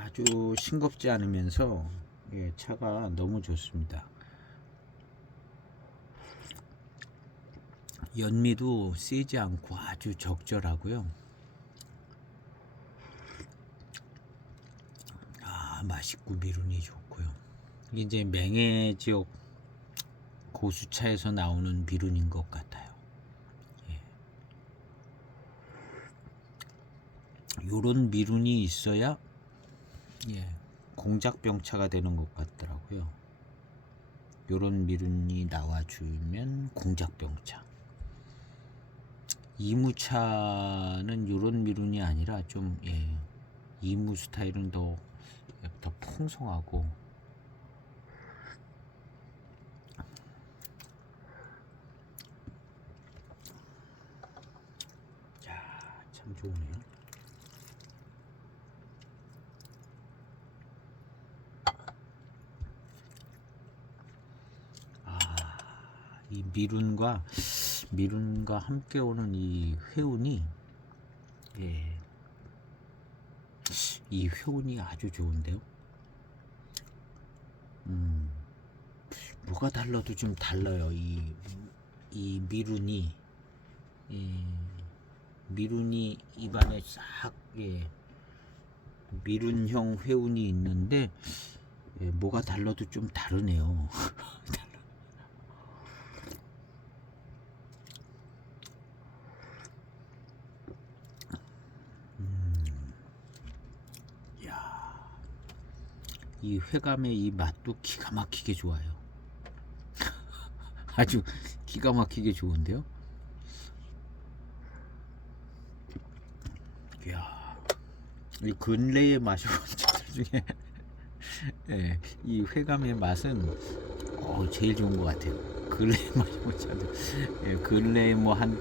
아주 싱겁지 않으면서 예, 차가 너무 좋습니다. 연미도 세지 않고 아주 적절하고요. 아, 맛있고 미룬이 좋고요. 이제 맹해 지역 고수차에서 나오는 미룬인 것 같아요. 예. 요런 미룬이 있어야 예, 공작병차가 되는 것 같더라고요. 요런 미룬이 나와주면 공작병차. 이무차는 요런 미룬이 아니라 좀 예, 이무 스타일은 더 풍성하고 야, 참 좋으네요. 이 미룬과 함께 오는 이 회운이 예, 이 회운이 아주 좋은데요. 뭐가 달라도 좀 달라요. 이 미룬이 미룬이 입안에 싹 예, 미룬형 회운이 있는데 예, 뭐가 달라도 좀 다르네요. 이 회감의 이 맛도 기가 막히게 좋아요. 아주 기가 막히게 좋은데요. 이야, 이 근래에 마셔본 차들 중에 예, 이 회감의 맛은 제일 좋은 것 같아요. 근래에 마셔본 차들. 예, 근래에 뭐 한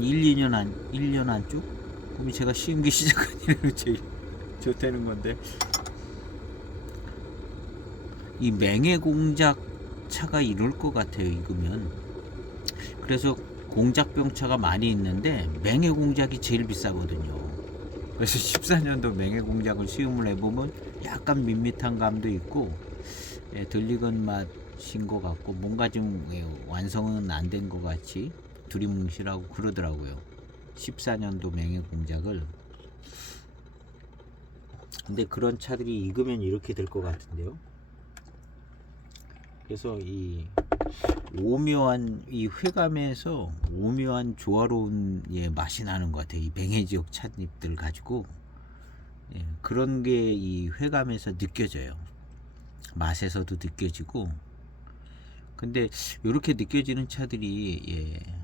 1, 2년 1년 안쪽? 그럼 제가 시음기 시작한 이래로 제일 좋다는 건데, 이 맹해 공작 차가 이럴 것 같아요, 익으면. 그래서 공작병차가 많이 있는데 맹해 공작이 제일 비싸거든요. 그래서 14년도 맹해 공작을 시음을 해보면 약간 밋밋한 감도 있고 예, 들리건 맛인 것 같고 뭔가 좀 완성은 안 된 것 같이 두리뭉실하고 그러더라고요. 14년도 맹해 공작을. 근데 그런 차들이 익으면 이렇게 될 것 같은데요. 그래서 이 오묘한 이 회감에서 오묘한 조화로운 예, 맛이 나는 것 같아요. 이 맹해 지역 찻잎들 가지고 예, 그런 게 이 회감에서 느껴져요. 맛에서도 느껴지고. 근데 이렇게 느껴지는 차들이 예,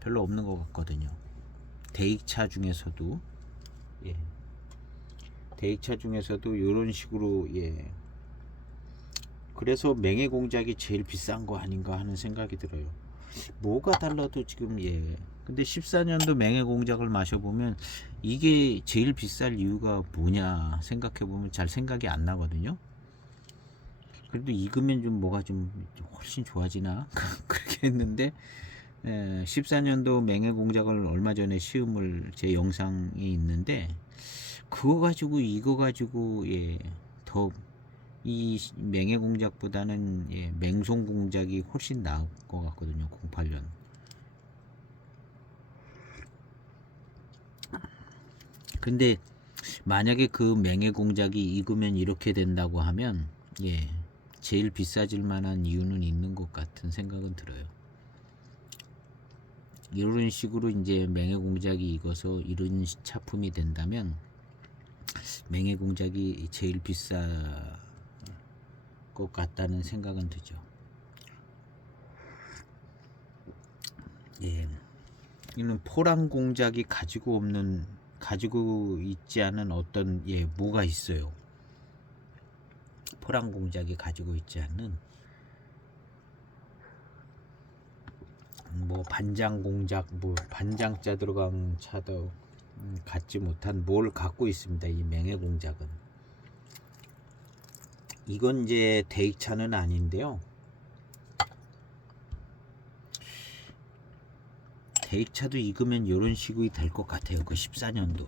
별로 없는 것 같거든요. 대익차 중에서도 예, 대익차 중에서도 이런 식으로 예, 그래서 맹해 공작이 제일 비싼 거 아닌가 하는 생각이 들어요. 뭐가 달라도 지금 근데 14년도 맹해 공작을 마셔보면 이게 제일 비쌀 이유가 뭐냐 생각해보면 잘 생각이 안 나거든요. 그래도 익으면 좀 뭐가 좀 훨씬 좋아지나 그렇게 했는데 14년도 맹해 공작을 얼마 전에 시음을 제 영상이 있는데 그거 가지고 이거 가지고 더 이 맹해 공작보다는 맹송 공작이 훨씬 나을 것 같거든요. 08년. 근데 만약에 그 맹해 공작이 익으면 이렇게 된다고 하면 제일 비싸질 만한 이유는 있는 것 같은 생각은 들어요. 이런 식으로 이제 맹해 공작이 익어서 이런 차품이 된다면 맹해 공작이 제일 비쌀 것 같다는 생각은 들죠. 이는 포랑 공작이 가지고 있지 않은 어떤 뭐가 있어요. 포랑 공작이 가지고 있지 않는 뭐 반장 공작, 뭐 반장자 들어간 차도 갖지 못한 뭘 갖고 있습니다. 이 맹해 공작은. 이건 이제 대익차는 아닌데요. 대익차도 익으면 이런 식이 될 것 같아요. 그 14년도.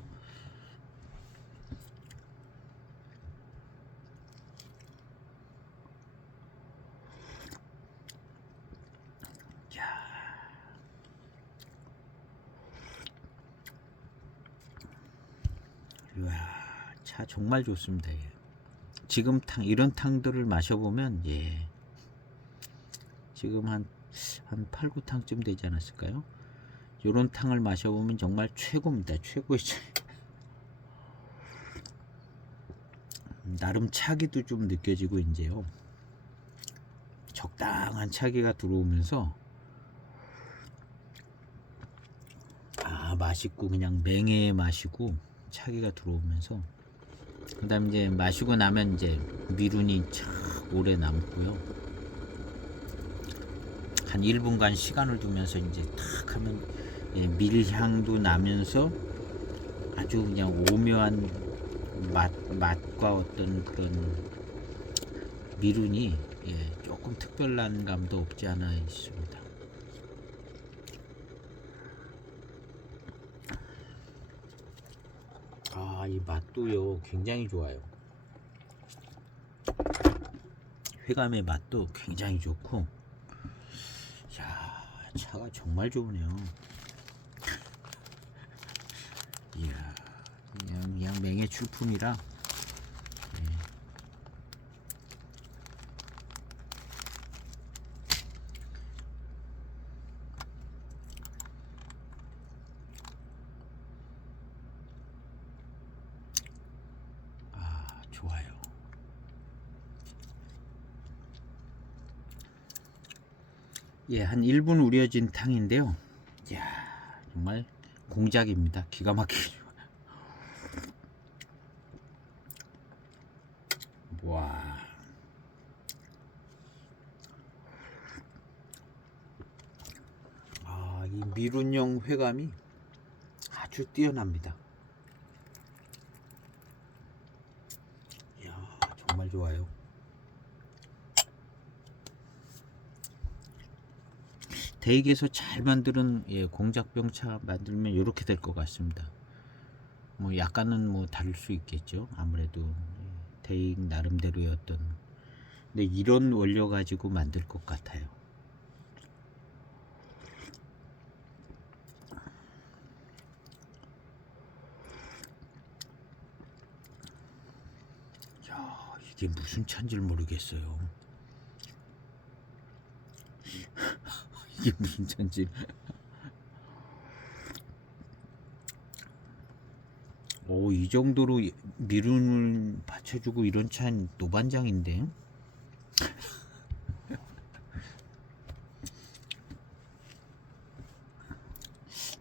이야, 차 정말 좋습니다. 지금 이런 탕들을 마셔보면 지금 한 8, 9탕쯤 되지 않았을까요? 요런 탕을 마셔보면 정말 최고입니다. 최고의 차. 나름 차기도 좀 느껴지고 이제요. 적당한 차기가 들어오면서 맛있고 그냥 맹해 마시고 차기가 들어오면서 그다음 이제 마시고 나면 이제 미룬이 참 오래 남고요. 한 1분간 시간을 두면서 이제 탁 하면 밀향도 나면서 아주 그냥 오묘한 맛과 어떤 그런 미룬이 조금 특별한 감도 없지 않아 있습니다. 이 맛도요 굉장히 좋아요. 회감의 맛도 굉장히 좋고, 차가 정말 좋으네요. 이야, 그냥 맹해 출품이라. 좋아요. 한 1분 우려진 탕인데요. 정말 공작입니다. 기가 막히게 좋아요. 와. 이 미룬형 회감이 아주 뛰어납니다. 정말 좋아요. 대익에서 잘 만드는 공작병차 만들면 이렇게 될 것 같습니다. 뭐 약간은 뭐 다를 수 있겠죠. 아무래도 대익 나름대로의 어떤, 근데 이런 원료 가지고 만들 것 같아요. 이게 무슨 차인지 모르겠어요. 이게 무슨 차인지. 이 정도로 미룬을 받쳐주고 이런 차는 노반장인데.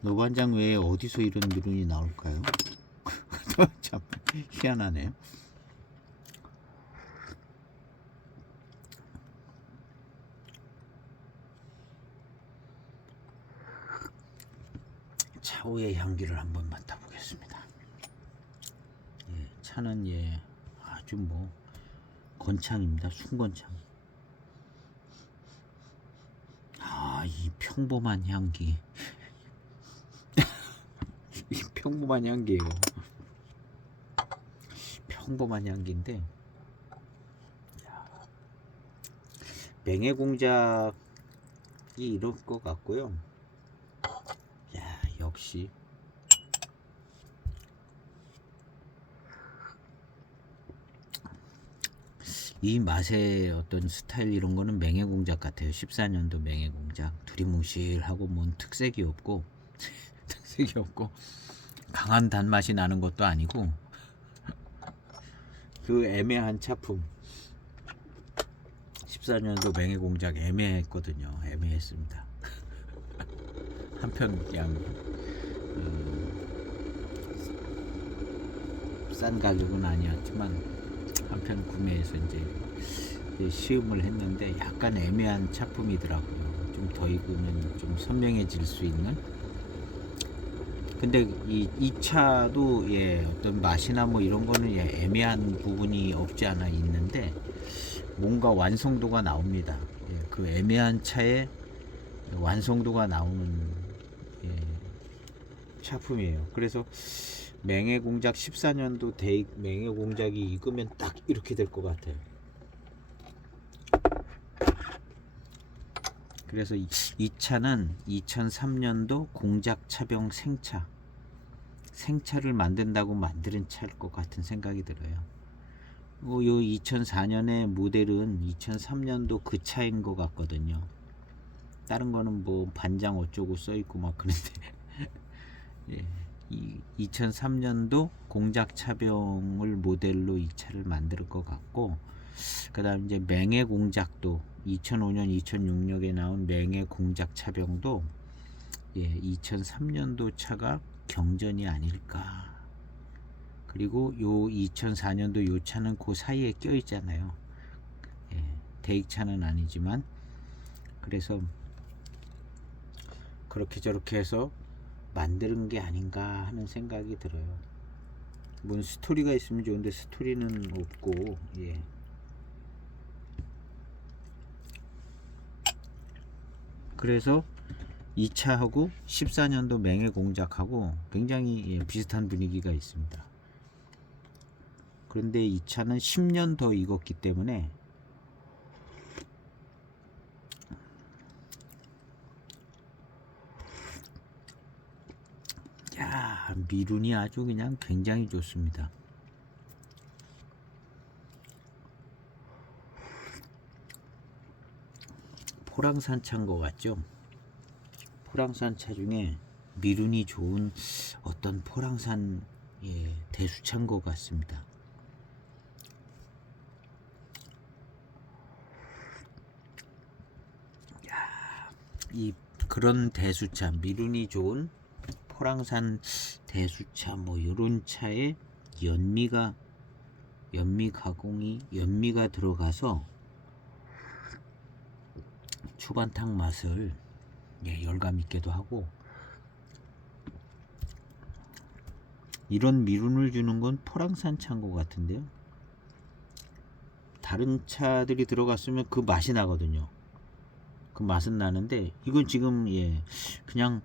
노반장 외에 어디서 이런 미룬이 나올까요? 참 희한하네요. 차오의 향기를 한번 맡아보겠습니다. 예, 차는 예 아주 뭐 건창입니다. 순건창. 아, 이 평범한 향기. 이 평범한 향기예요. 평범한 향기인데 맹해 공작이 이럴 것 같고요. 야, 역시 이 맛의 어떤 스타일 이런 거는 맹해 공작 같아요. 14년도 맹해 공작. 두리뭉실하고 뭔 특색이 없고 특색이 없고 강한 단맛이 나는 것도 아니고 그 애매한 차품. 14년도 맹해 공작 애매했거든요. 애매했습니다. 한편 그냥 싼 가격은 아니었지만 한편 구매해서 이제 시음을 했는데 약간 애매한 차품이더라고요. 좀 더 익으면 좀 선명해질 수 있는. 근데 이 차도 예 어떤 맛이나 뭐 이런 거는 예 애매한 부분이 없지 않아 있는데 뭔가 완성도가 나옵니다. 예, 그 애매한 차에 완성도가 나오는 예, 차품이에요. 그래서 맹해 공작 14년도 맹해 공작이 익으면 딱 이렇게 될 것 같아요. 그래서 이 차는 2003년도 공작 차병 생차를 만든다고 만드는 차일 것 같은 생각이 들어요. 요 2004년의 모델은 2003년도 그 차인 것 같거든요. 다른 거는 뭐 반장 어쩌고 써있고 막 그런데 예, 2003년도 공작 차병을 모델로 이 차를 만들 것 같고, 그 다음 이제 맹해 공작도 2005년 2006년에 나온 맹해 공작 차병도 예, 2003년도 차가 경전이 아닐까. 그리고 요 2004년도 요 차는 그 사이에 껴 있잖아요. 예, 대익차는 아니지만. 그래서 그렇게 저렇게 해서 만드는 게 아닌가 하는 생각이 들어요. 뭔 스토리가 있으면 좋은데 스토리는 없고 예. 그래서 이 차하고 14년도 맹해 공작하고 굉장히 예, 비슷한 분위기가 있습니다. 그런데 이 차는 10년 더 익었기 때문에 야, 미룬이 아주 그냥 굉장히 좋습니다. 포랑산 차인 것 같죠? 포랑산 차 중에 미룬이 좋은 어떤 포랑산 예, 대수차인 것 같습니다. 야, 이 그런 대수차, 미룬이 좋은 포랑산 대수차 뭐 요런 차에 연미 가공이 연미가 들어가서 추반탕 맛을 예, 열감 있게도 하고, 이런 미룬을 주는 건 포랑산 차인 것 같은데요. 다른 차들이 들어갔으면 그 맛이 나거든요. 그 맛은 나는데 이건 지금 예 그냥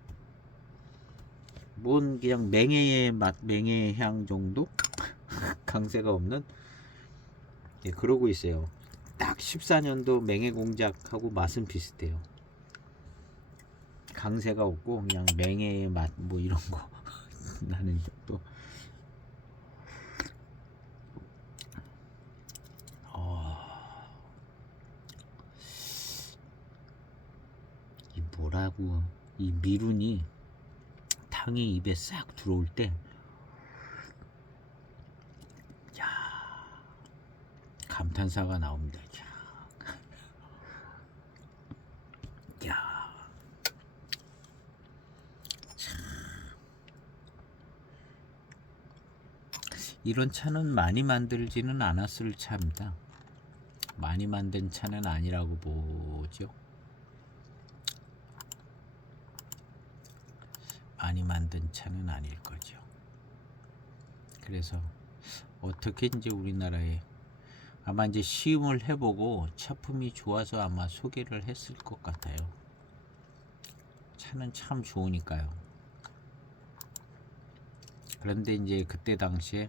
뭔 그냥 맹해의 맛, 맹해 향 정도? 강세가 없는 예 그러고 있어요. 딱 14년도 맹해 공작하고 맛은 비슷해요. 강세가 없고 그냥 맹해의 맛 뭐 이런 거 나는 정도. 이 뭐라고 이 미룬이 탕이 입에 싹 들어올 때 야, 감탄사가 나옵니다. 야, 참. 이런 차는 많이 만들지는 않았을 차입니다. 많이 만든 차는 아니라고 보죠. 많이 만든 차는 아닐 거죠. 그래서 어떻게 이제 우리나라에 아마 이제 시음을 해보고 차품이 좋아서 아마 소개를 했을 것 같아요. 차는 참 좋으니까요. 그런데 이제 그때 당시에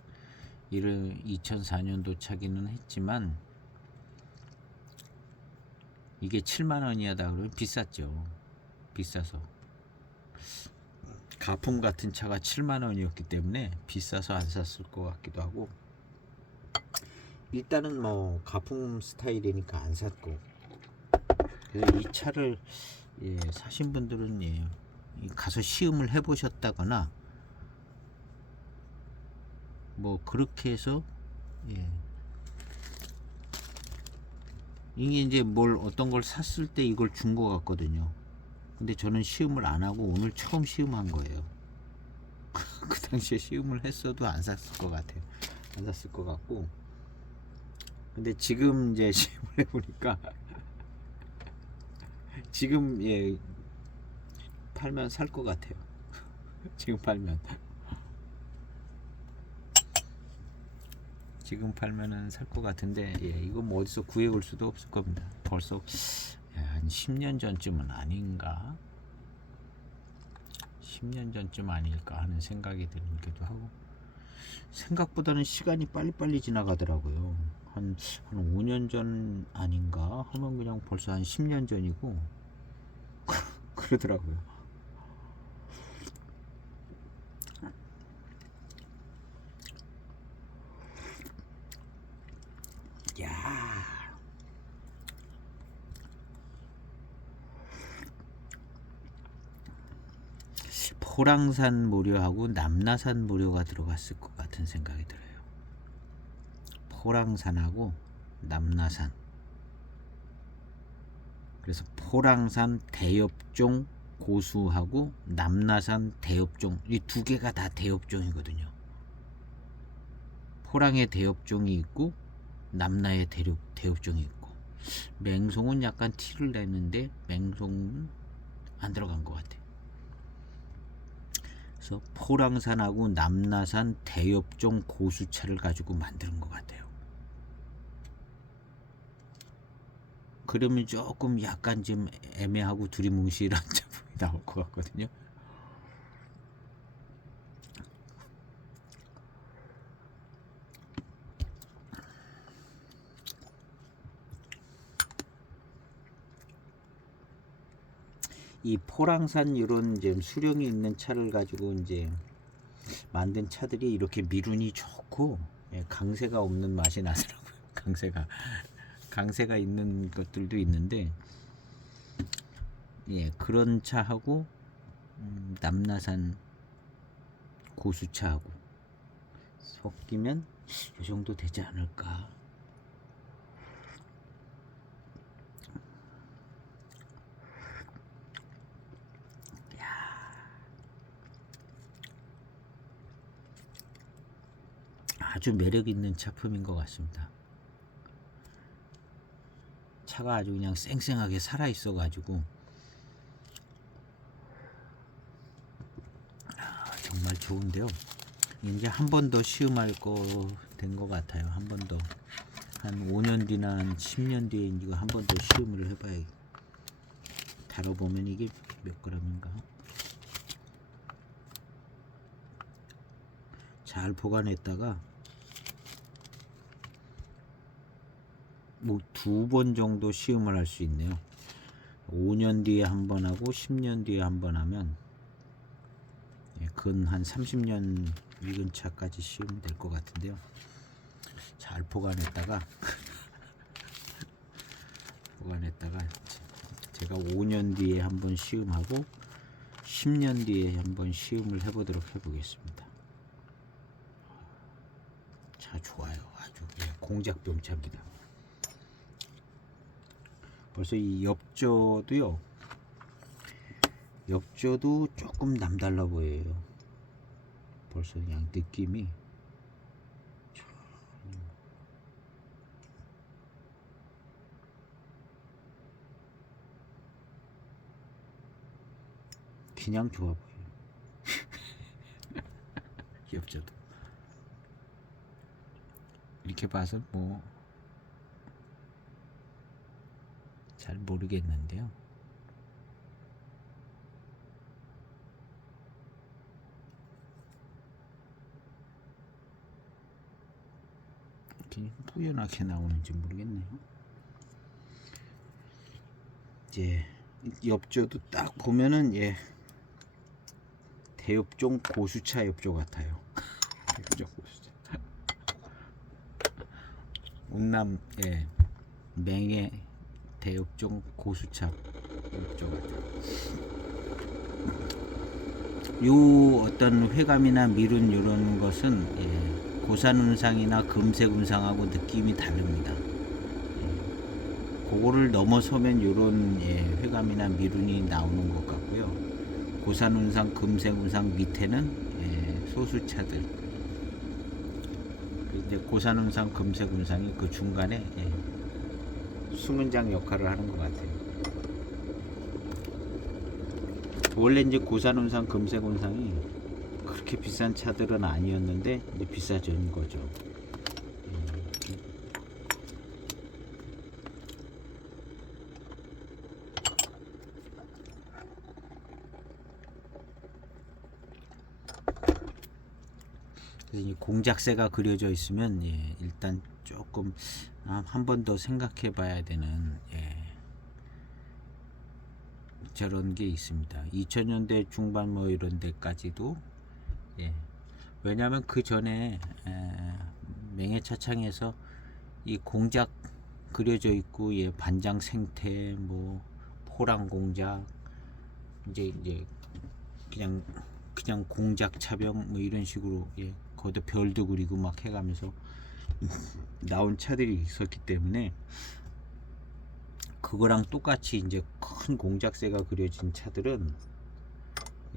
이를 2004년도 차기는 했지만 이게 7만 원이야다 그러면 비쌌죠. 비싸서 가품 같은 차가 7만 원이었기 때문에 비싸서 안 샀을 것 같기도 하고, 일단은 뭐 가품 스타일이니까 안 샀고, 그래서 이 차를 사신 분들은 가서 시음을 해보셨다거나 뭐 그렇게 해서 이게 이제 뭘 어떤 걸 샀을 때 이걸 준 것 같거든요. 근데 저는 시음을 안 하고 오늘 처음 시음한 거예요. 그 당시에 시음을 했어도 안 샀을 것 같아요. 안 샀을 것 같고, 근데 지금 이제 시음을 해보니까 지금 팔면 살 것 같아요. 지금 팔면 지금 팔면은 살 것 같은데, 이거 뭐 어디서 구해올 수도 없을 겁니다. 벌써 한 10년 전쯤은 아닌가, 10년 전쯤 아닐까 하는 생각이 들기도 하고, 생각보다는 시간이 빨리빨리 지나가더라고요. 한 5년 전 아닌가 하면 그냥 벌써 한 10년 전이고 그러더라고요. 야, 포랑산 무료하고 남나산 무료가 들어갔을 것 같은 생각이 들어요. 포랑산하고 남나산. 그래서 포랑산 대엽종 고수하고 남나산 대엽종, 이 두 개가 다 대엽종이거든요. 포랑의 대엽종이 있고 남나의 대엽종이 있고, 맹송은 약간 티를 내는데 맹송은 안 들어간 것 같아요. 그래서 포랑산하고 남나산 대엽종 고수차를 가지고 만드는 것 같아요. 그러면 조금 약간 좀 애매하고 두리뭉실한 작품이 나올 것 같거든요. 이 포랑산 이런 이제 수령이 있는 차를 가지고 이제 만든 차들이 이렇게 미륜이 좋고 강세가 없는 맛이 나더라고요. 강세가 있는 것들도 있는데, 그런 차하고 남나산 고수차하고 섞이면 이 정도 되지 않을까. 아주 매력 있는 작품인 것 같습니다. 차가 아주 그냥 쌩쌩하게 살아 있어 가지고 정말 좋은데요. 이제 한 번 더 시음할 거 된 것 같아요. 한 번 더, 한 5년 뒤나 한 10년 뒤에 이거 한 번 더 시음을 해봐야, 다뤄보면 이게 몇 그램인가 잘 보관했다가 뭐 2번 정도 시음을 할 수 있네요. 5년 뒤에 한 번 하고 10년 뒤에 한 번 하면 근 한 30년 익은 차까지 시음이 될 것 같은데요. 잘 보관했다가 제가 5년 뒤에 한 번 시음하고 10년 뒤에 한 번 시음을 해보도록 해보겠습니다. 차 좋아요. 아주 공작병 차입니다. 벌써 이 옆조도 조금 남달라 보여요. 벌써 그냥 느낌이 그냥 좋아 보여요. 엽저도 이렇게 봐서 뭐 잘 모르겠는데요. 이렇게 뿌연하게 나오는지 모르겠네요. 이제 엽조도 딱 보면은 예 대엽종 고수차 엽조 같아요. 대엽종 고수차. 운남 예 맹의 대엽종 고수차 엽조 같아요. 요 어떤 회감이나 미룬 이런 것은 예, 고산운상이나 금색운상하고 느낌이 다릅니다. 예, 그거를 넘어서면 요런 예, 회감이나 미룬이 나오는 것 같고요. 고산운상, 금색운상 밑에는 예, 소수차들. 이제 고산운상, 금색운상이 그 중간에 예, 수문장 역할을 하는 것 같아요. 원래 이제 고산운상, 금색운상이 그렇게 비싼 차들은 아니었는데 이제 비싸진 거죠. 그래서 이 공작새가 그려져 있으면 예, 일단 조금 한 번 더 생각해 봐야 되는 예, 저런 게 있습니다. 2000년대 중반 뭐 이런 데까지도 예. 왜냐하면 그 전에 맹해차창에서 이 공작 그려져 있고 예, 반장 생태 뭐 포랑 공작 이제 그냥 공작 차병 뭐 이런 식으로 예, 거기다 별도 그리고 막 해가면서 나온 차들이 있었기 때문에 그거랑 똑같이 이제 큰 공작새가 그려진 차들은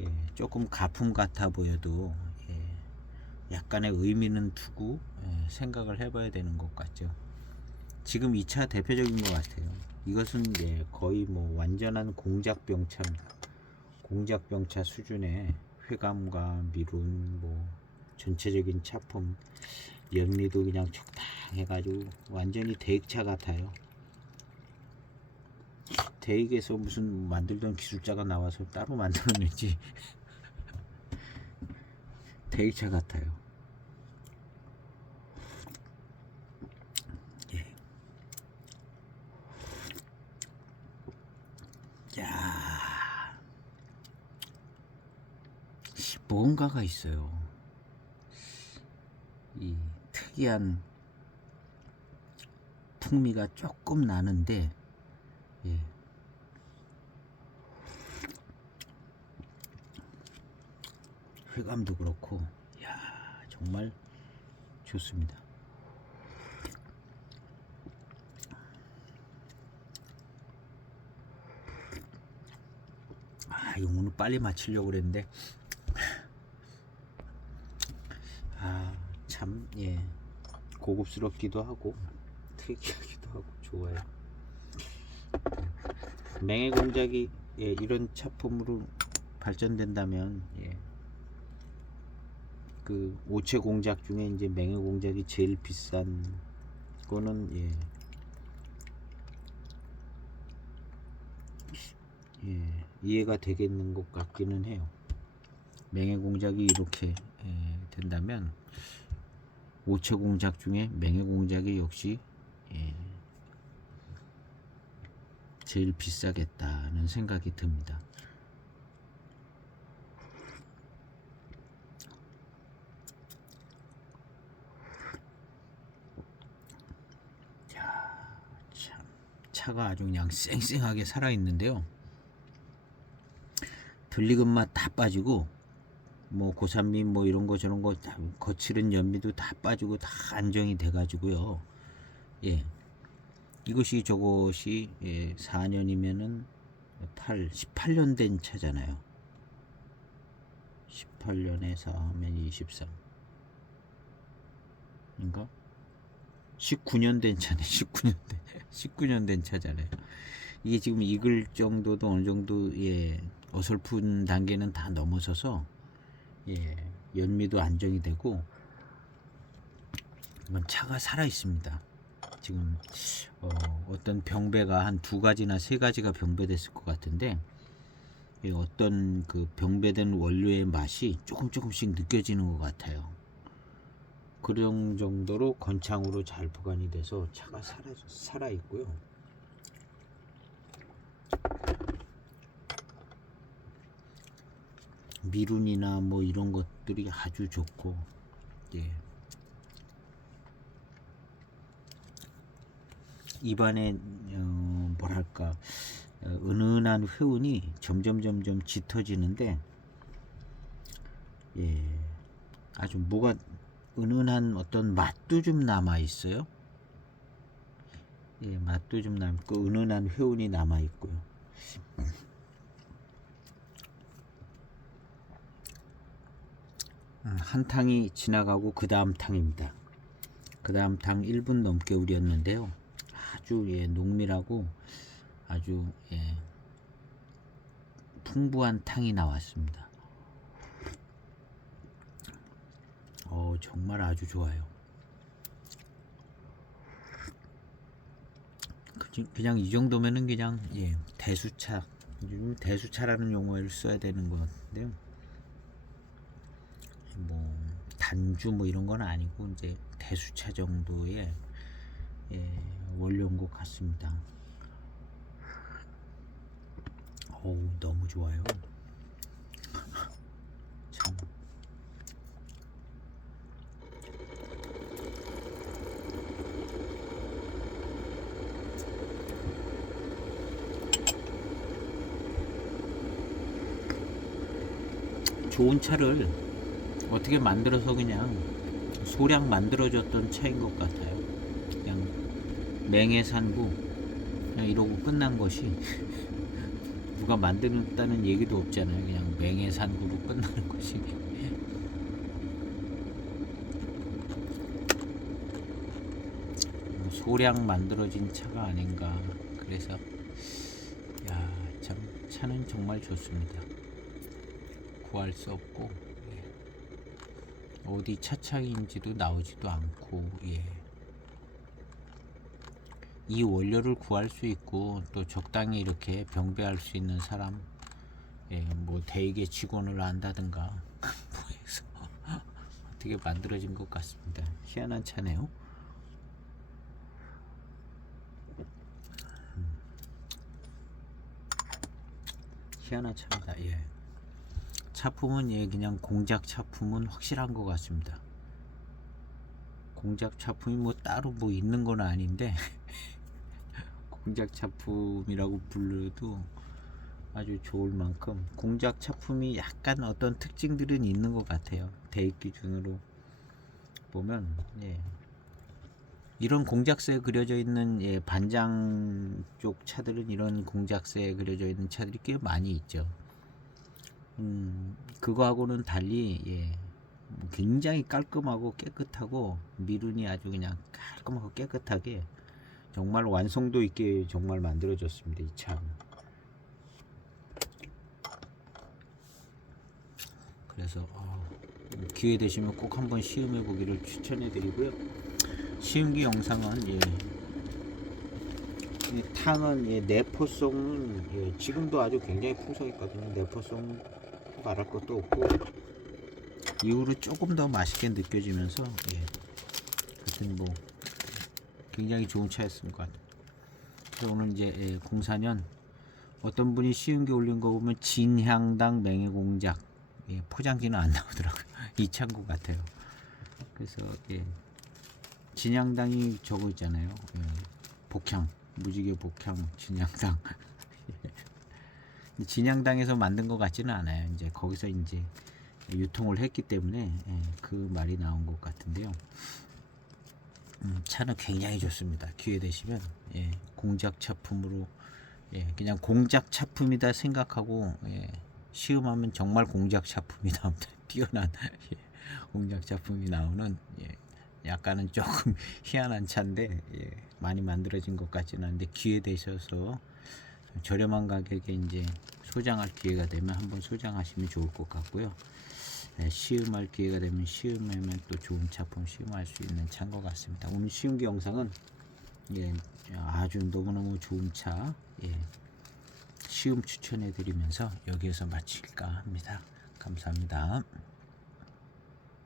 예, 조금 가품 같아 보여도 예, 약간의 의미는 두고 예, 생각을 해봐야 되는 것 같죠. 지금 이 차 대표적인 것 같아요. 이것은 예, 거의 뭐 완전한 공작병차입니다. 공작병차 수준의 회감과 미룬 뭐 전체적인 차품 연미도 그냥 적당해가지고 완전히 대익차 같아요. 대익에서 무슨 만들던 기술자가 나와서 따로 만들었는지 대익차 같아요. 예. 야, 뭔가가 있어요. 이 특이한 풍미가 조금 나는데 예. 회감도 그렇고 야 정말 좋습니다. 이거 오늘 빨리 마치려고 그랬는데 참 예 고급스럽기도 하고 특이하기도 하고 좋아요. 맹해 공작이 예, 이런 차품으로 발전된다면 예, 그 오체 공작 중에 이제 맹해 공작이 제일 비싼 거는 예, 이해가 되겠는 것 같기는 해요. 맹해 공작이 이렇게 된다면 오체 공작 중에 맹해 공작이 역시 제일 비싸겠다는 생각이 듭니다. 자, 참 차가 아주 그냥 쌩쌩하게 살아있는데요. 들리금 맛 다 빠지고 뭐 고산미 뭐 이런 거 저런 거 다 거칠은 연미도 다 빠지고 다 안정이 돼 가지고요. 예. 이것이 저것이 예, 4년이면은 18년 된 차잖아요. 18년에 4하면 23. 인가? 19년 된 차네. 19년 된 차잖아요. 이게 지금 익을 정도도 어느 정도 예, 어설픈 단계는 다 넘어서서 예, 연미도 안정이 되고 차가 살아 있습니다. 지금 어떤 병배가 한 2가지나 3가지가 병배됐을 것 같은데 어떤 그 병배된 원료의 맛이 조금씩 느껴지는 것 같아요. 그런 정도로 건창으로 잘 보관이 돼서 차가 살아 있고요. 미룬이나 뭐 이런 것들이 아주 좋고, 예. 입안에 뭐랄까 은은한 회운이 점점 짙어지는데, 예, 아주 뭐가 은은한 어떤 맛도 좀 남아 있어요. 예, 맛도 좀 남고 은은한 회운이 남아 있고요. 한 탕이 지나가고 그 다음 탕입니다. 그 다음 탕 1분 넘게 우렸는데요. 아주 농밀하고 아주 풍부한 탕이 나왔습니다. 정말 아주 좋아요. 그냥 이 정도면은 그냥 대수차, 요즘 대수차라는 용어를 써야 되는 것 같은데요. 뭐 단주 뭐 이런 건 아니고 이제 대수차 정도의 원료인 것 같습니다. 너무 좋아요. 참. 좋은 차를 어떻게 만들어서 그냥 소량 만들어줬던 차인 것 같아요. 그냥 맹해산부 그냥 이러고 끝난 것이 누가 만들었다는 얘기도 없잖아요. 그냥 맹해산구로 끝나는 것이. 소량 만들어진 차가 아닌가. 그래서 참 차는 정말 좋습니다. 구할 수 없고 어디 차창인지도 나오지도 않고 이 원료를 구할 수 있고 또 적당히 이렇게 병배할 수 있는 사람, 뭐 대기의 직원을 안다든가 뭐 해서 어떻게 만들어진 것 같습니다. 희한한 차네요. 희한한 차입니다. 차품은 그냥 공작 차품은 확실한 것 같습니다. 공작 차품이 뭐 따로 뭐 있는 건 아닌데 공작 차품이라고 불러도 아주 좋을 만큼 공작 차품이 약간 어떤 특징들은 있는 것 같아요. 대입 기준으로 보면 이런 공작새에 그려져 있는 반장 쪽 차들은 이런 공작새에 그려져 있는 차들이 꽤 많이 있죠. 그거하고는 달리 굉장히 깔끔하고 깨끗하고 미룬이 아주 그냥 깔끔하고 깨끗하게 정말 완성도 있게 정말 만들어졌습니다. 이 차는. 그래서 기회 되시면 꼭 한번 시음해 보기를 추천해 드리고요. 시음기 영상은 이 탕은 내포송은 지금도 아주 굉장히 풍성했거든요. 내포송 말할 것도 없고 이후로 조금 더 맛있게 느껴지면서 하여튼 뭐 굉장히 좋은 차였을 것 같아요. 그래서 오늘 이제 04년 어떤 분이 시음기 올린 거 보면 진향당 맹해공작 포장지는 안 나오더라고요. 이 차인 것 같아요. 그래서 진향당이 저거 있잖아요. 복향, 무지개 복향 진향당. 진향당에서 만든 것 같지는 않아요. 이제 거기서 이제 유통을 했기 때문에 그 말이 나온 것 같은데요. 차는 굉장히 좋습니다. 기회 되시면 공작 차품으로 그냥 공작 차품이다 생각하고 시음하면 정말 공작 차품이 나옵니다. 뛰어난 공작 차품이 나오는 약간은 조금 희한한 차인데 많이 만들어진 것 같지는 않은데 기회 되셔서 저렴한 가격에 이제 소장할 기회가 되면 한번 소장하시면 좋을 것 같고요. 네, 시음할 기회가 되면 시음하면 또 좋은 차품 시음할 수 있는 차인 것 같습니다. 오늘 시음기 영상은 예, 아주 너무너무 좋은 차 시음 추천해 드리면서 여기에서 마칠까 합니다. 감사합니다.